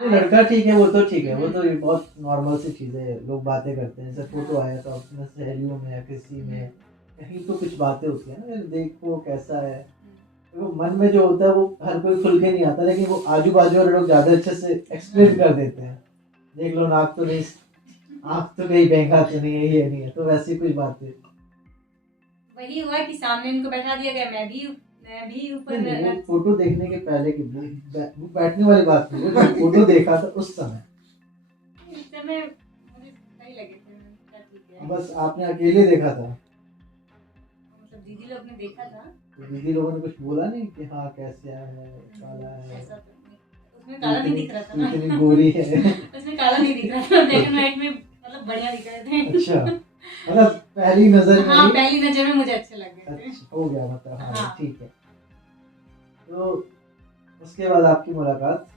तो लड़का ठीक है, वो तो ठीक है, वो तो ये बहुत नॉर्मल सी चीज़ है, लोग बातें करते हैं, जैसे फोटो आया तो अपने सहेलियों में या किसी में कहीं तो कुछ बातें होती है ना, यार देखो कैसा है, वो मन में जो होता है वो हर कोई खुल के नहीं आता, लेकिन वो आजू बाजू वाले लोग ज़्यादा अच्छे से एक्सप्लेन कर देते हैं, देख लो नाक तो नहीं, आँख तो कहीं बेंगा तो नहीं है, ये नहीं है, तो वैसी कुछ बातें। वही हुआ कि सामने उनको बैठा दिया गया, मैं भी ऊपर नहीं, वो फोटो देखने के पहले की वो बैठने वाली बात नहीं, वो जो फोटो देखा था उस समय उस समय मुझे सही लगे थे, मैंने कहा ठीक है। बस आपने अकेले देखा था, मतलब दीदी लोग ने देखा था, तो दीदी लोगों ने कुछ बोला नहीं कि हाँ कैसे है, काला है, ऐसा तो नहीं, उसमें काला नहीं दिख रहा था ना, इतनी गोरी है। उसमें काला नहीं दिख रहा था, ब्लैक एंड व्हाइट में मतलब बढ़िया दिख रहे थे। अच्छा, मतलब पहली नजर में हाँ, ही- पहली नजर में मुझे अच्छे लग गए थे। अच्छा, हो गया मतलब, हाँ हाँ। ठीक है। तो उसके बाद आपकी मुलाकात,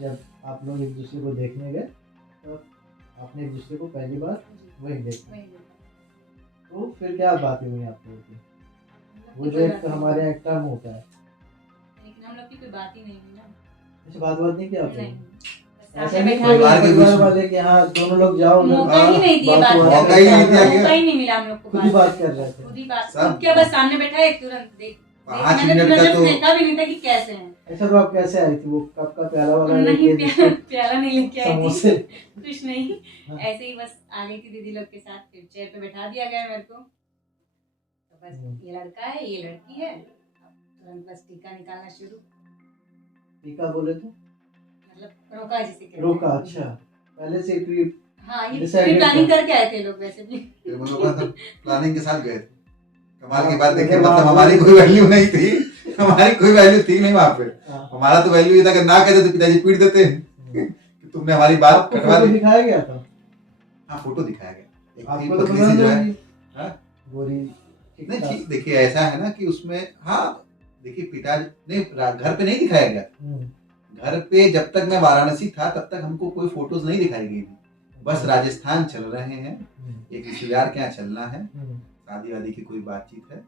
जब आप लोग एक दूसरे को देखने गए, तो आपने एक दूसरे को पहली बार वही देखा, वही देखा। तो फिर क्या बातें हुई आप लोगों की? मतलब वो कि जो कोई एक बात नहीं। हमारे यहाँ एक टर्म होता है, लेकिन हम लोग की कोई बात ही नहीं हुई ना। अच्छा बात नहीं किया आप नहीं, लोगों? बस ऐसा सामने नहीं बैठा परिवार दिया। के परिवार बीच में- वाले के हाँ दोनों लोग जाओ, मौका ही नहीं दिया बात बात- मौका ही नहीं दिया गया। मौका ही नहीं मिला हम लोग को, खुद ही बात कर रहे थे। खुद ही बात, सब- खुद क्या बस सामने बैठा है तुरंत देख 5 मैंने मिनट का नजर तो से देखा भी नहीं था कि कैसे हैं। अच्छा, तो आप कैसे आई थी? वो कप का प्याला वाला नहीं, लेके प्याला नहीं लेके आई थी, समोसे? कुछ नहीं, हाँ। ऐसे ही बस आ गई थी दीदी लोग के साथ, फिर चेयर पे बैठा दिया गया मेरे को, तो बस ये लड़का है, ये लड़की है, अब तुरंत बस टीका निकालना शुरू, टीका बोले तो मतलब रोका जिसे कहते हैं। रोका, अच्छा पहले से प्री हाँ, ये Decided प्लानिंग था। करके आए थे लोग वैसे भी। फिर हम लोग तो प्लानिंग के साथ गए थे। कमाल की हाँ, बात देखिए, मतलब मतलब आप- हमारी कोई वैल्यू नहीं थी, हमारी कोई वैल्यू थी नहीं वहाँ पे। हाँ। हमारा तो वैल्यू ये था कि ना कहते तो पिताजी पीट देते कि तुमने हमारी बात आपको कटवा फोटो दी। दिखाया गया था? हाँ, फोटो दिखाया गया, एक थी आपको तो पतली पसंद सी जो है। होगी। हाँ? गोरी नहीं ठीक-ठाक। ठीक, देखिए ऐसा है ना कि उसमें, हाँ देखिए पिताजी नहीं, घर पे नहीं दिखाया गया। घर पे जब तक मैं वाराणसी था तब तक हमको कोई फोटोज नहीं दिखाई गई थी, बस राजस्थान चल रहे हैं, एक रिश्तेदार के यहाँ चलना है, शादी वादी की कोई बातचीत है,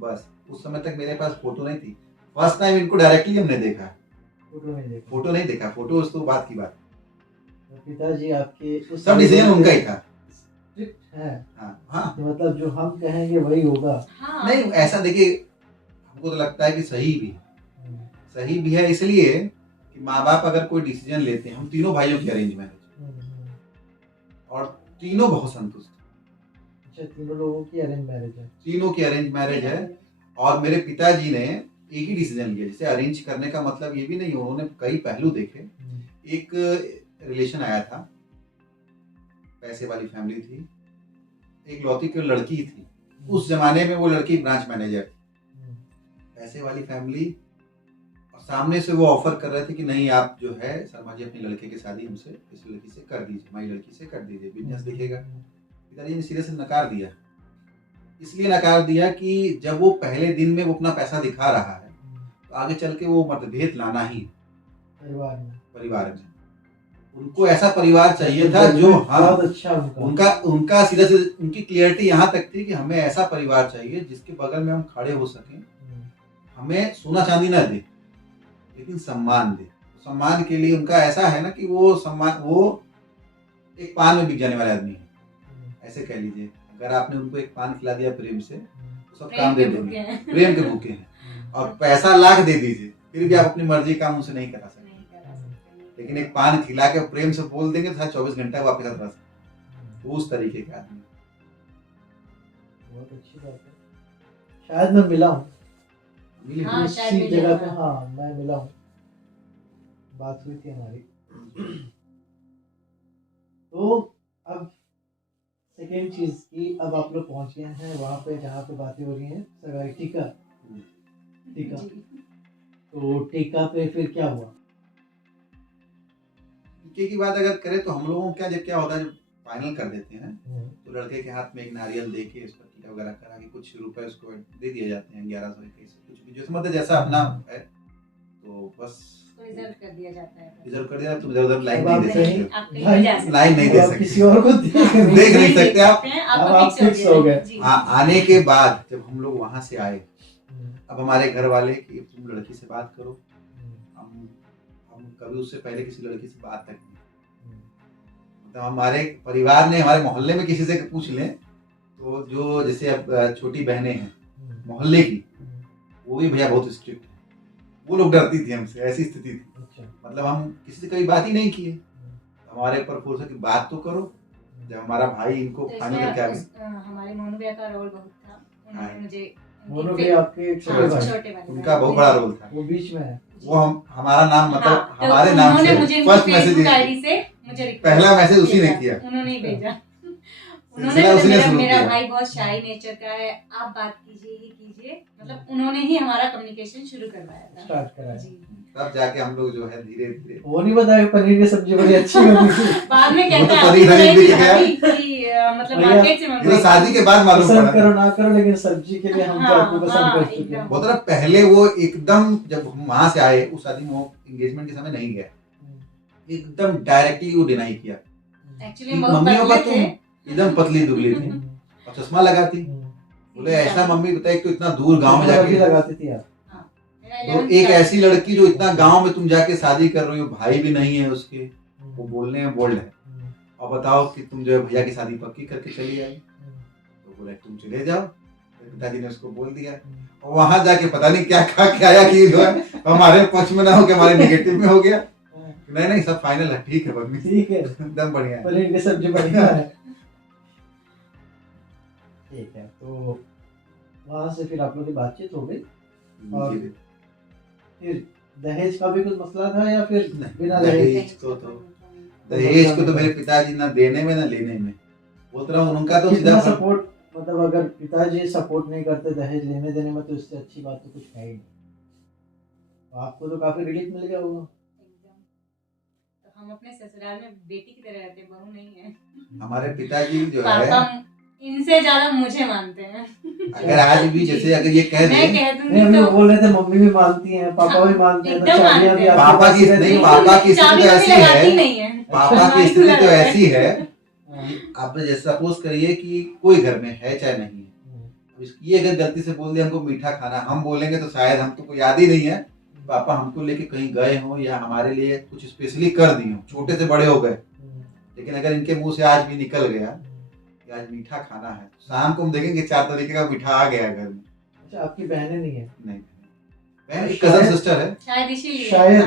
बस उस समय तक मेरे पास फोटो नहीं थी। फर्स्ट टाइम इनको डायरेक्टली हमने देखा, फोटो नहीं देखा। फोटो नहीं देखा, फोटो उस तो बात की बात। पिताजी आपके उस सब डिसीजन उनका ही था। स्ट्रिक्ट है, हाँ हाँ, तो मतलब जो हम कहेंगे वही होगा। हाँ, नहीं ऐसा देखिए, हमको तो लगता है कि सही भी है इसलिए कि माँ बाप अगर कोई डिसीजन लेते हैं, हम तीनों भाइयों की अरेंज मैरिज और तीनों बहुत संतुष्ट, अच्छा, तीनों लोगों की अरेंज मैरिज है। तीनों की अरेंज मैरिज है। और मेरे पिताजी ने एक ही डिसीजन लिया, जैसे अरेंज करने का मतलब ये भी नहीं, उन्होंने कई पहलू देखे। एक रिलेशन आया था, पैसे वाली फैमिली थी, एक लौती की लड़की थी, उस जमाने में वो लड़की ब्रांच मैनेजर थी, पैसे वाली फैमिली, और सामने से वो ऑफर कर रहे थे कि नहीं आप जो है शर्मा जी अपनी लड़के की शादी हमसे इस लड़की से कर दीजिए, हमारी लड़की से कर दीजिए, बिजनेस दिखेगा। पिताजी ने सिरे से नकार दिया, इसलिए नकार दिया कि जब वो पहले दिन में वो अपना पैसा दिखा रहा है तो आगे चल के वो मतभेद लाना ही परिवार में। उनको ऐसा परिवार चाहिए था जो, हाँ बहुत अच्छा उनका सीधा से उनकी क्लियरिटी यहाँ तक थी कि हमें ऐसा परिवार चाहिए जिसके बगल में हम खड़े हो सकें, हमें सोना चांदी ना दे लेकिन सम्मान दे। सम्मान के लिए उनका ऐसा है ना कि वो सम्मान, वो एक पान में बिक जाने वाले आदमी है, ऐसे कह लीजिए। अगर आपने उनको एक पान खिला दिया प्रेम से तो सब काम दे देंगे, प्रेम के भूखे हैं। और पैसा लाख दे दीजिए फिर भी आप अपनी मर्जी का काम उनसे नहीं करा सकते, लेकिन एक पान खिला के प्रेम से बोल देंगे तो 24 घंटा वो आपके साथ रह सकते, उस तरीके के आदमी। बहुत अच्छी बात है। शायद मैं मिला हूँ हाँ, शायद इसी मिले, जगह पे, हाँ। हाँ मैं मिला हूँ, बात हुई थी हमारी। तो अब सेकेंड चीज की, अब आप लोग पहुंच गए हैं वहां पे जहाँ पे बातें हो रही हैं सगाई, टीका। तो टीका पे फिर क्या हुआ? टीके की बात अगर करें तो हम लोगों का जब क्या होता है, जब फाइनल कर देते हैं तो लड़के के हाथ में एक नारियल दे के उस पर टीका वगैरह करा के कुछ रुपए उसको दे दिए जाते हैं, 1100 2100 कुछ भी, जो मतलब जैसा अपना है, तो बस रिजर्व कर दिया जाता है। रिजर्व कर दिया। तुम इधर उधर लाइन अब नहीं आप दे कहीं- सकते, आप कहीं जा सकते लाइन नहीं दे अब सकते, किसी और को देख देख नहीं सकते आप। अब आप फिक्स हो गए। जी। हाँ, आने के बाद जब हम लोग वहां से आए, अब हमारे घर वाले कि तुम लड़की से बात करो, हम कभी उससे पहले किसी लड़की से बात तक नहीं। मतलब हमारे परिवार ने, हमारे मोहल्ले में किसी से पूछ लें तो जो जैसे अब छोटी बहनें हैं मोहल्ले की, वो भी भैया बहुत स्ट्रिक्ट है, वो लोग डरती थी हमसे, ऐसी स्थिति थी। अच्छा। मतलब हम किसी से कभी बात ही नहीं किए, हमारे ऊपर फोर्स है कि बात तो करो। जब हमारा भाई इनको तो फाइनल इसमें करके आ गए, हमारे मोनू भैया का रोल बहुत था। उन्होंने हाँ। मुझे मोनू भी आपके छोटे भाई, छोटे वाले उनका भाई, बहुत बड़ा रोल था। वो बीच में है। वो हमारा नाम मतलब हाँ, तो हमारे नाम उन्होंने से मुझे फर्स्ट मैसेज फेसबुक आईडी से मुझे request पहला मैसेज उसी ने भेजा। किया। उन्होंने ही भेजा। उन्होंने सिलसिला मतलब उसी ने शुरू मेरा किया। भाई बहुत शाई नेचर का है, आप बात कीजिए ही कीजिए, मतलब उन्होंने ही हमारा कम्युनिकेशन शुरू करवाया था। स्टार्ट करा जी। तब जाके हम लोग जो है धीरे धीरे, वो नहीं बताया पनीर की सब्जी बड़ी अच्छी बनी थी। बाद में वो कहता तो है पनीर आपने खरीद बनाई के थी गया। भाभी कि मतलब भैया, मार्केट से ये तो मंगवाई शादी के बाद मालूम पसंद पड़ा। करो ना करो, लेकिन सब्जी के लिए हम तो हाँ, आपको पसंद हाँ, कर चुके हैं। एकदम। वो तो ना पहले वो एकदम, जब हम वहां से आए उस शादी में, वो एंगेजमेंट के समय नहीं गया, एकदम डायरेक्टली वो डिनाई किया। एक्चुअली बहुत मम्मियों का पतले तुम थे। एकदम पतली दुबली थी और चश्मा लगाती। बोले ऐसा मम्मी बताए, तो इतना दूर गांव में जाके लगाती थी आप। तो एक ऐसी लड़की जो इतना गांव में तुम जाके शादी कर रही हो, भाई भी नहीं है उसके, वो बोलने में बोल्ड है, और बताओ कि तुम जो है भैया की शादी पक्की करके चली आई। तो बोले तुम चले जाओ, तो पिताजी ने उसको बोल दिया। और वहां जाके पता नहीं क्या खा के आया कि जो है हमारे पक्ष में ना हो के हमारे नेगेटिव में हो गया। नहीं नहीं सब फाइनल है, ठीक है मम्मी, ठीक है, एकदम बढ़िया है। पनीर की सब्जी बढ़िया है। ठीक है, तो वहां से फिर आप लोग की बातचीत हो गई, और फिर दहेज का भी कुछ मसला था या फिर बिना दहेज को तो मेरे पिताजी ना देने में ना लेने में, बोल रहा हूँ उनका तो सीधा सपोर्ट, मतलब अगर पिताजी सपोर्ट नहीं करते दहेज लेने देने में, तो इससे अच्छी बात तो कुछ है ही नहीं। तो आपको तो काफी रिलीफ मिल गया होगा। तो हम अपने ससुराल में बेटी की तरह रहते, बहू नहीं है। हमारे पिताजी जो है, पापा इनसे ज्यादा मुझे मानते हैं। अगर आज भी जैसे अगर ये कह मैं दे, कह नहीं, दूंगी अभी तो वो बोल रहे थे मम्मी भी मानती हैं, पापा भी मानते हैं, तो एकदम चाबियां मानते भी हैं। आपके पापा पास की रहती नहीं, हैं। पापा की स्थिति चाबी तो भी ऐसी लगाती है, नहीं है। पापा की स्थिति तो ऐसी है कि आप जैसे सपोज करिए कि कोई घर में है चाहे नहीं है, ये अगर गलती से बोल दिया हमको मीठा खाना, हम बोलेंगे तो शायद हमको कोई याद ही नहीं है पापा हमको लेके कहीं गए हो या हमारे लिए कुछ स्पेशली कर दिए हो, छोटे से बड़े हो गए। लेकिन अगर इनके मुंह से आज भी निकल गया कि आज मीठा खाना है, शाम को हम देखेंगे 4 तरीके का मीठा आ गया घर में। अच्छा, आपकी बहनें नहीं है? नहीं, बहन एक कजन सिस्टर है, शायद इसीलिए। शायद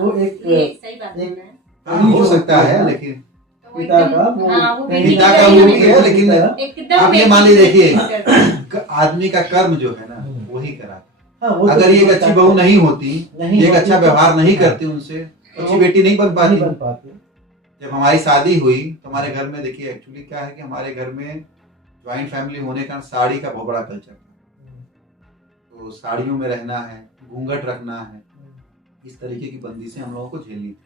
वो एक सही बात बोल रहे हैं। हाँ, हो सकता है, लेकिन तो वो पिता एकदम- का वो हाँ, वो बेटी पिता की का तरह वो ही भी है, हमें- लेकिन एकदम आप ये बेटी मान की लीजिए तरह करते हैं। आदमी का कर्म जो है ना वही करा। हाँ, वो तो अगर ये एक अच्छी बहू नहीं होती, नहीं ये एक होती अच्छा तो- व्यवहार नहीं करती उनसे, तो अच्छी बेटी नहीं बन पाती। बन पाती। जब हमारी शादी हुई तो हमारे घर में देखिए एक्चुअली क्या है कि हमारे घर में ज्वाइंट फैमिली होने का साड़ी का बहुत बड़ा कल्चर था। तो साड़ियों में रहना है, घूंघट रखना है, इस तरीके की बंदिशें हम लोगों को झेलनी थी।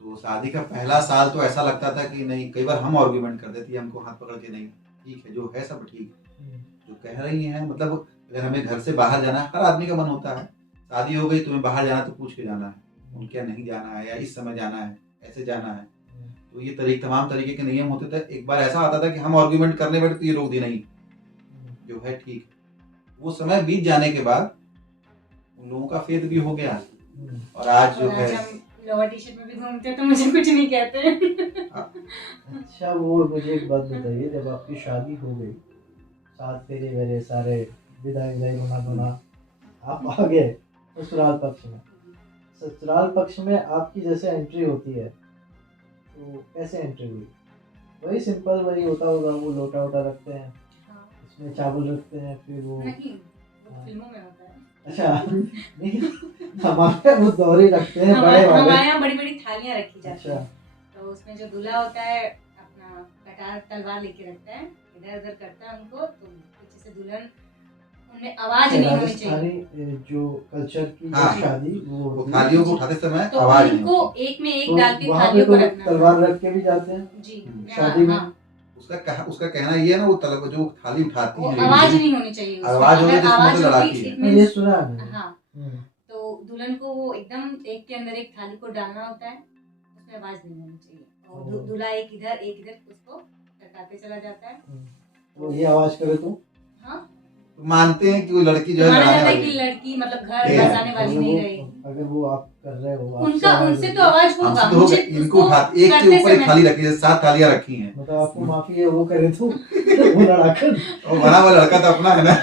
तो शादी का पहला साल तो ऐसा लगता था कि नहीं, कई बार हम आर्ग्यूमेंट कर देती है, हमको हाथ पकड़ के, नहीं ठीक है जो है सब ठीक है, जो कह रही है, मतलब अगर हमें घर से बाहर जाना है, हर आदमी का मन होता है शादी हो गई तुम्हें बाहर जाना तो पूछ के जाना है, उनके नहीं जाना है या इस समय जाना है, ऐसे जाना है। तो ये तमाम तरीके के नियम होते थे। एक बार ऐसा आता था कि हम आर्ग्यूमेंट करने बैठे तो ये रोक दी, नहीं जो है ठीक। वो समय बीत जाने के बाद उन लोगों का फेद भी हो गया, और आज जो है लोअर टी शर्ट में भी घूमते हैं तो मुझे कुछ नहीं कहते। अच्छा, वो मुझे एक बात बताइए, जब आपकी शादी हो गई, 7 फेरे वेरे सारे, विदाई रोना धोना, आप आ गए ससुराल पक्ष में। ससुराल पक्ष में आपकी जैसे एंट्री होती है, तो कैसे एंट्री हुई? वही सिंपल वही होता होगा, वो लोटा वोटा रखते हैं, उसमें चावल रखते हैं, फिर वो नहीं, वो फिल्मों में होता है। अच्छा नहीं, हमारे वो दौरी रखते हैं बड़े वाले। हमारे यहाँ बड़ी बड़ी थालियाँ रखी जाती हैं। अच्छा। तो उसमें जो दूल्हा होता है अपना कटार तलवार लेके रखता है, इधर उधर करता है उनको, तो पीछे से दुल्हन, उनमें आवाज नहीं होनी चाहिए। राजस्थानी जो कल्चर की हाँ, शादी, वो थालियों को उठाते समय तो आवाज नहीं उनको होती। एक में एक तो डाल के वहाँ पे थालियों को तो रखना है। तलवार रख के भी जाते हैं जी शादी में। हाँ, उसका कहना ये है ना, वो जो थाली उठाती वो है, आवाज नहीं होनी चाहिए उसमें। आवाज होगी अगर तो आवाज उसमें होगी, लड़ाकी है। it मैं means- ये सुना है मैंने। हाँ, तो दुल्हन को वो एकदम एक के अंदर एक थाली को डालना होता है, उसमें आवाज नहीं होनी चाहिए, और दूल्हा एक इधर उसको टकाते चला जाता है। तो ये आवाज करे तो हाँ, मानते हैं कि वो लड़की जो है माना लड़ाने जाता है वाली कि है। लड़की मतलब घर ये बसाने वाली नहीं रहेगी। अगर वो आप कर रहे हो, आपसे उनका आवाज उनसे होगी। तो आवाज होगा, हमसे तो मुझे इनको उसको उठा एक के करते ऊपर एक समय- थाली रखी है, 7 थालियां रखी हैं। मतलब आपको माफी है, वो करे तो वो लड़ाकर और बना हुआ लड़का तो अपना है ना,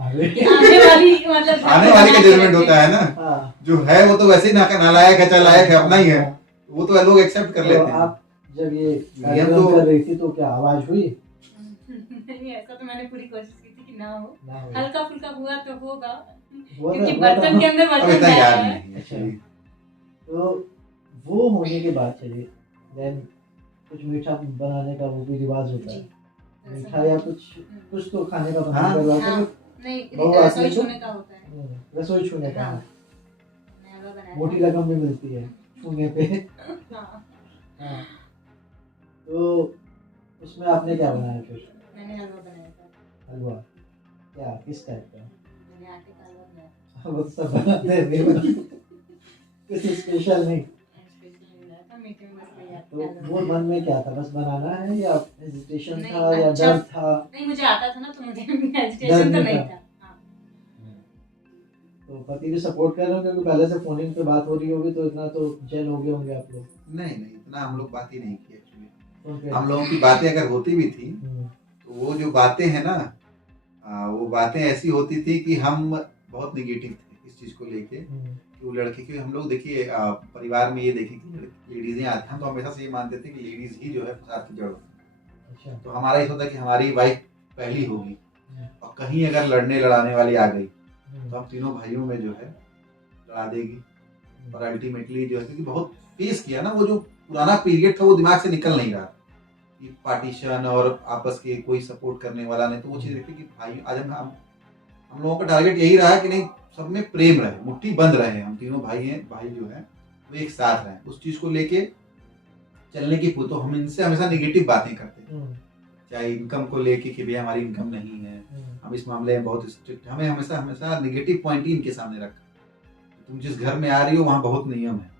अरे कि आने वाली मतलब आने वाले का जजमेंट होता है ना, हाँ, जो है वो तो वैसे ही नालायक है, चाहे लायक है, अपना ही है, वो तो लोग एक्सेप्ट कर तो लेते हैं। आप जब ये नियम कार्यक्रम तो- कर रही थी तो क्या आवाज हुई? नहीं, ऐसा तो मैंने पूरी कोशिश की थी कि ना हो। ना हुई। हल्का फुल्का हुआ तो होगा, हुआ क्योंकि था। बर्तन के अंदर अब बर्तन इतना जा याद रहा है। नहीं एक्चुअली। तो वो होने के बाद चलिए, देन कुछ मीठा बनाने का वो भी रिवाज होता है, जी। मीठा या कुछ तो खाने का हाँ। बनाने का हाँ, होता नहीं बहू आती रसोई है तो- छूने का होता है। है, रसोई छूने का। हाँ, मैं हलवा बनाया मोटी था। रकम भी मिलती है छूने पे। हाँ, हाँ, तो उसमें आपने क्या बनाया फिर? मैंने हलवा बनाया था। हलवा? क्या, किस टाइप का? मैंने आटे का हलवा बनाया था। वो तो सब बनाते हैं, नहीं बनाते। कुछ स्पेशल नहीं? स्पेशल नहीं बनाया था, मीठे में बस वही आटे तो का हलवा वो मन में क्या था, बस बनाना है या हेजिटेशन नहीं, था या अच्छा। डर था? नहीं, मुझे आता था ना, तो मुझे हेजिटेशन तो नहीं नहीं था। था। हाँ। तो पति भी सपोर्ट कर रहे हो, क्योंकि पहले से फोनिंग पे बात हो रही होगी तो इतना तो जेल हो गए होंगे आप लोग? नहीं नहीं, इतना हम लोग बात ही नहीं की एक्चुअली। फोन पे? हम लोगों की बातें अगर होती भी थी हम्म, तो वो जो बातें हैं ना, वो बातें ऐसी होती थी कि हम बहुत निगेटिव थे इस चीज को लेके हम्म, कि वो लड़की की हम लोग देखिए परिवार में ये देखें कि लेडीजें आती हैं, हम तो हमेशा से ये मानते थे कि लेडीज ही जो है फसाद की जड़ होती है। अच्छा। तो हमारा ये होता है कि हमारी वाइफ पहली होगी और कहीं अगर लड़ने लड़ाने वाली आ गई तो हम तीनों भाइयों में जो है लड़ा देगी। और अल्टीमेटली जो है कि बहुत फेस किया ना, वो जो पुराना पीरियड था वो दिमाग से निकल नहीं रहा कि पार्टीशन और आपस के कोई सपोर्ट करने वाला नहीं। तो वो चीज़ देखी कि भाई आज हम लोगों का टारगेट यही रहा है कि नहीं, सब में प्रेम रहे, मुट्ठी बंद रहे, हम तीनों भाई हैं, भाई जो है वो एक साथ रहें। उस चीज़ को लेके चलने की तो हम इनसे हमेशा निगेटिव बातें करते थे, चाहे इनकम को लेके कि भैया हमारी इनकम नहीं है, हम इस मामले में बहुत स्ट्रिक्ट, हमें हमेशा हमेशा निगेटिव पॉइंट ही इनके सामने रखा। तुम जिस घर में आ रही हो वहाँ बहुत नियम है,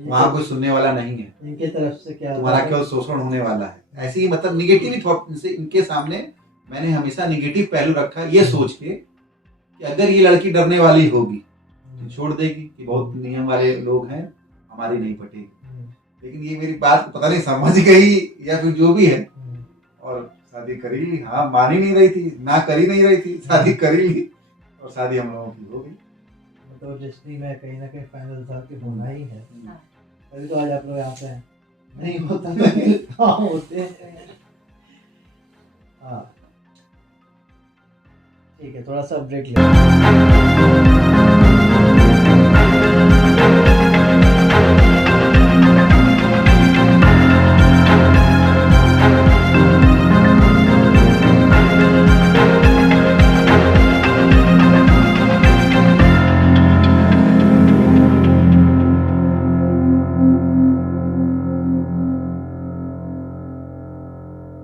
वहाँ कोई सुनने वाला नहीं है, इनके तरफ से क्या तुम्हारा केवल शोषण होने वाला है। ऐसे ही मतलब निगेटिव ही थॉट इनसे इनके सामने मैंने हमेशा निगेटिव पहलू रखा, ये सोच के कि अगर ये लड़की डरने वाली होगी तो छोड़ देगी कि बहुत नियम वाले लोग हैं, हमारी नहीं पटेगी। लेकिन ये मेरी बात पता नहीं समझ गई या फिर जो भी है, और शादी करी ली। हाँ, मान ही नहीं रही थी, ना करी नहीं रही थी, शादी करी ली और शादी हम लोगों की हो गई। तो डेस्टिनी में कहीं ना कहीं फाइनल था कि होना ही है। हाँ। तभी तो आज आप लोग यहाँ पे हैं, नहीं होता तो कहाँ होते हैं। हाँ, ठीक है, थोड़ा सा ब्रेक ले।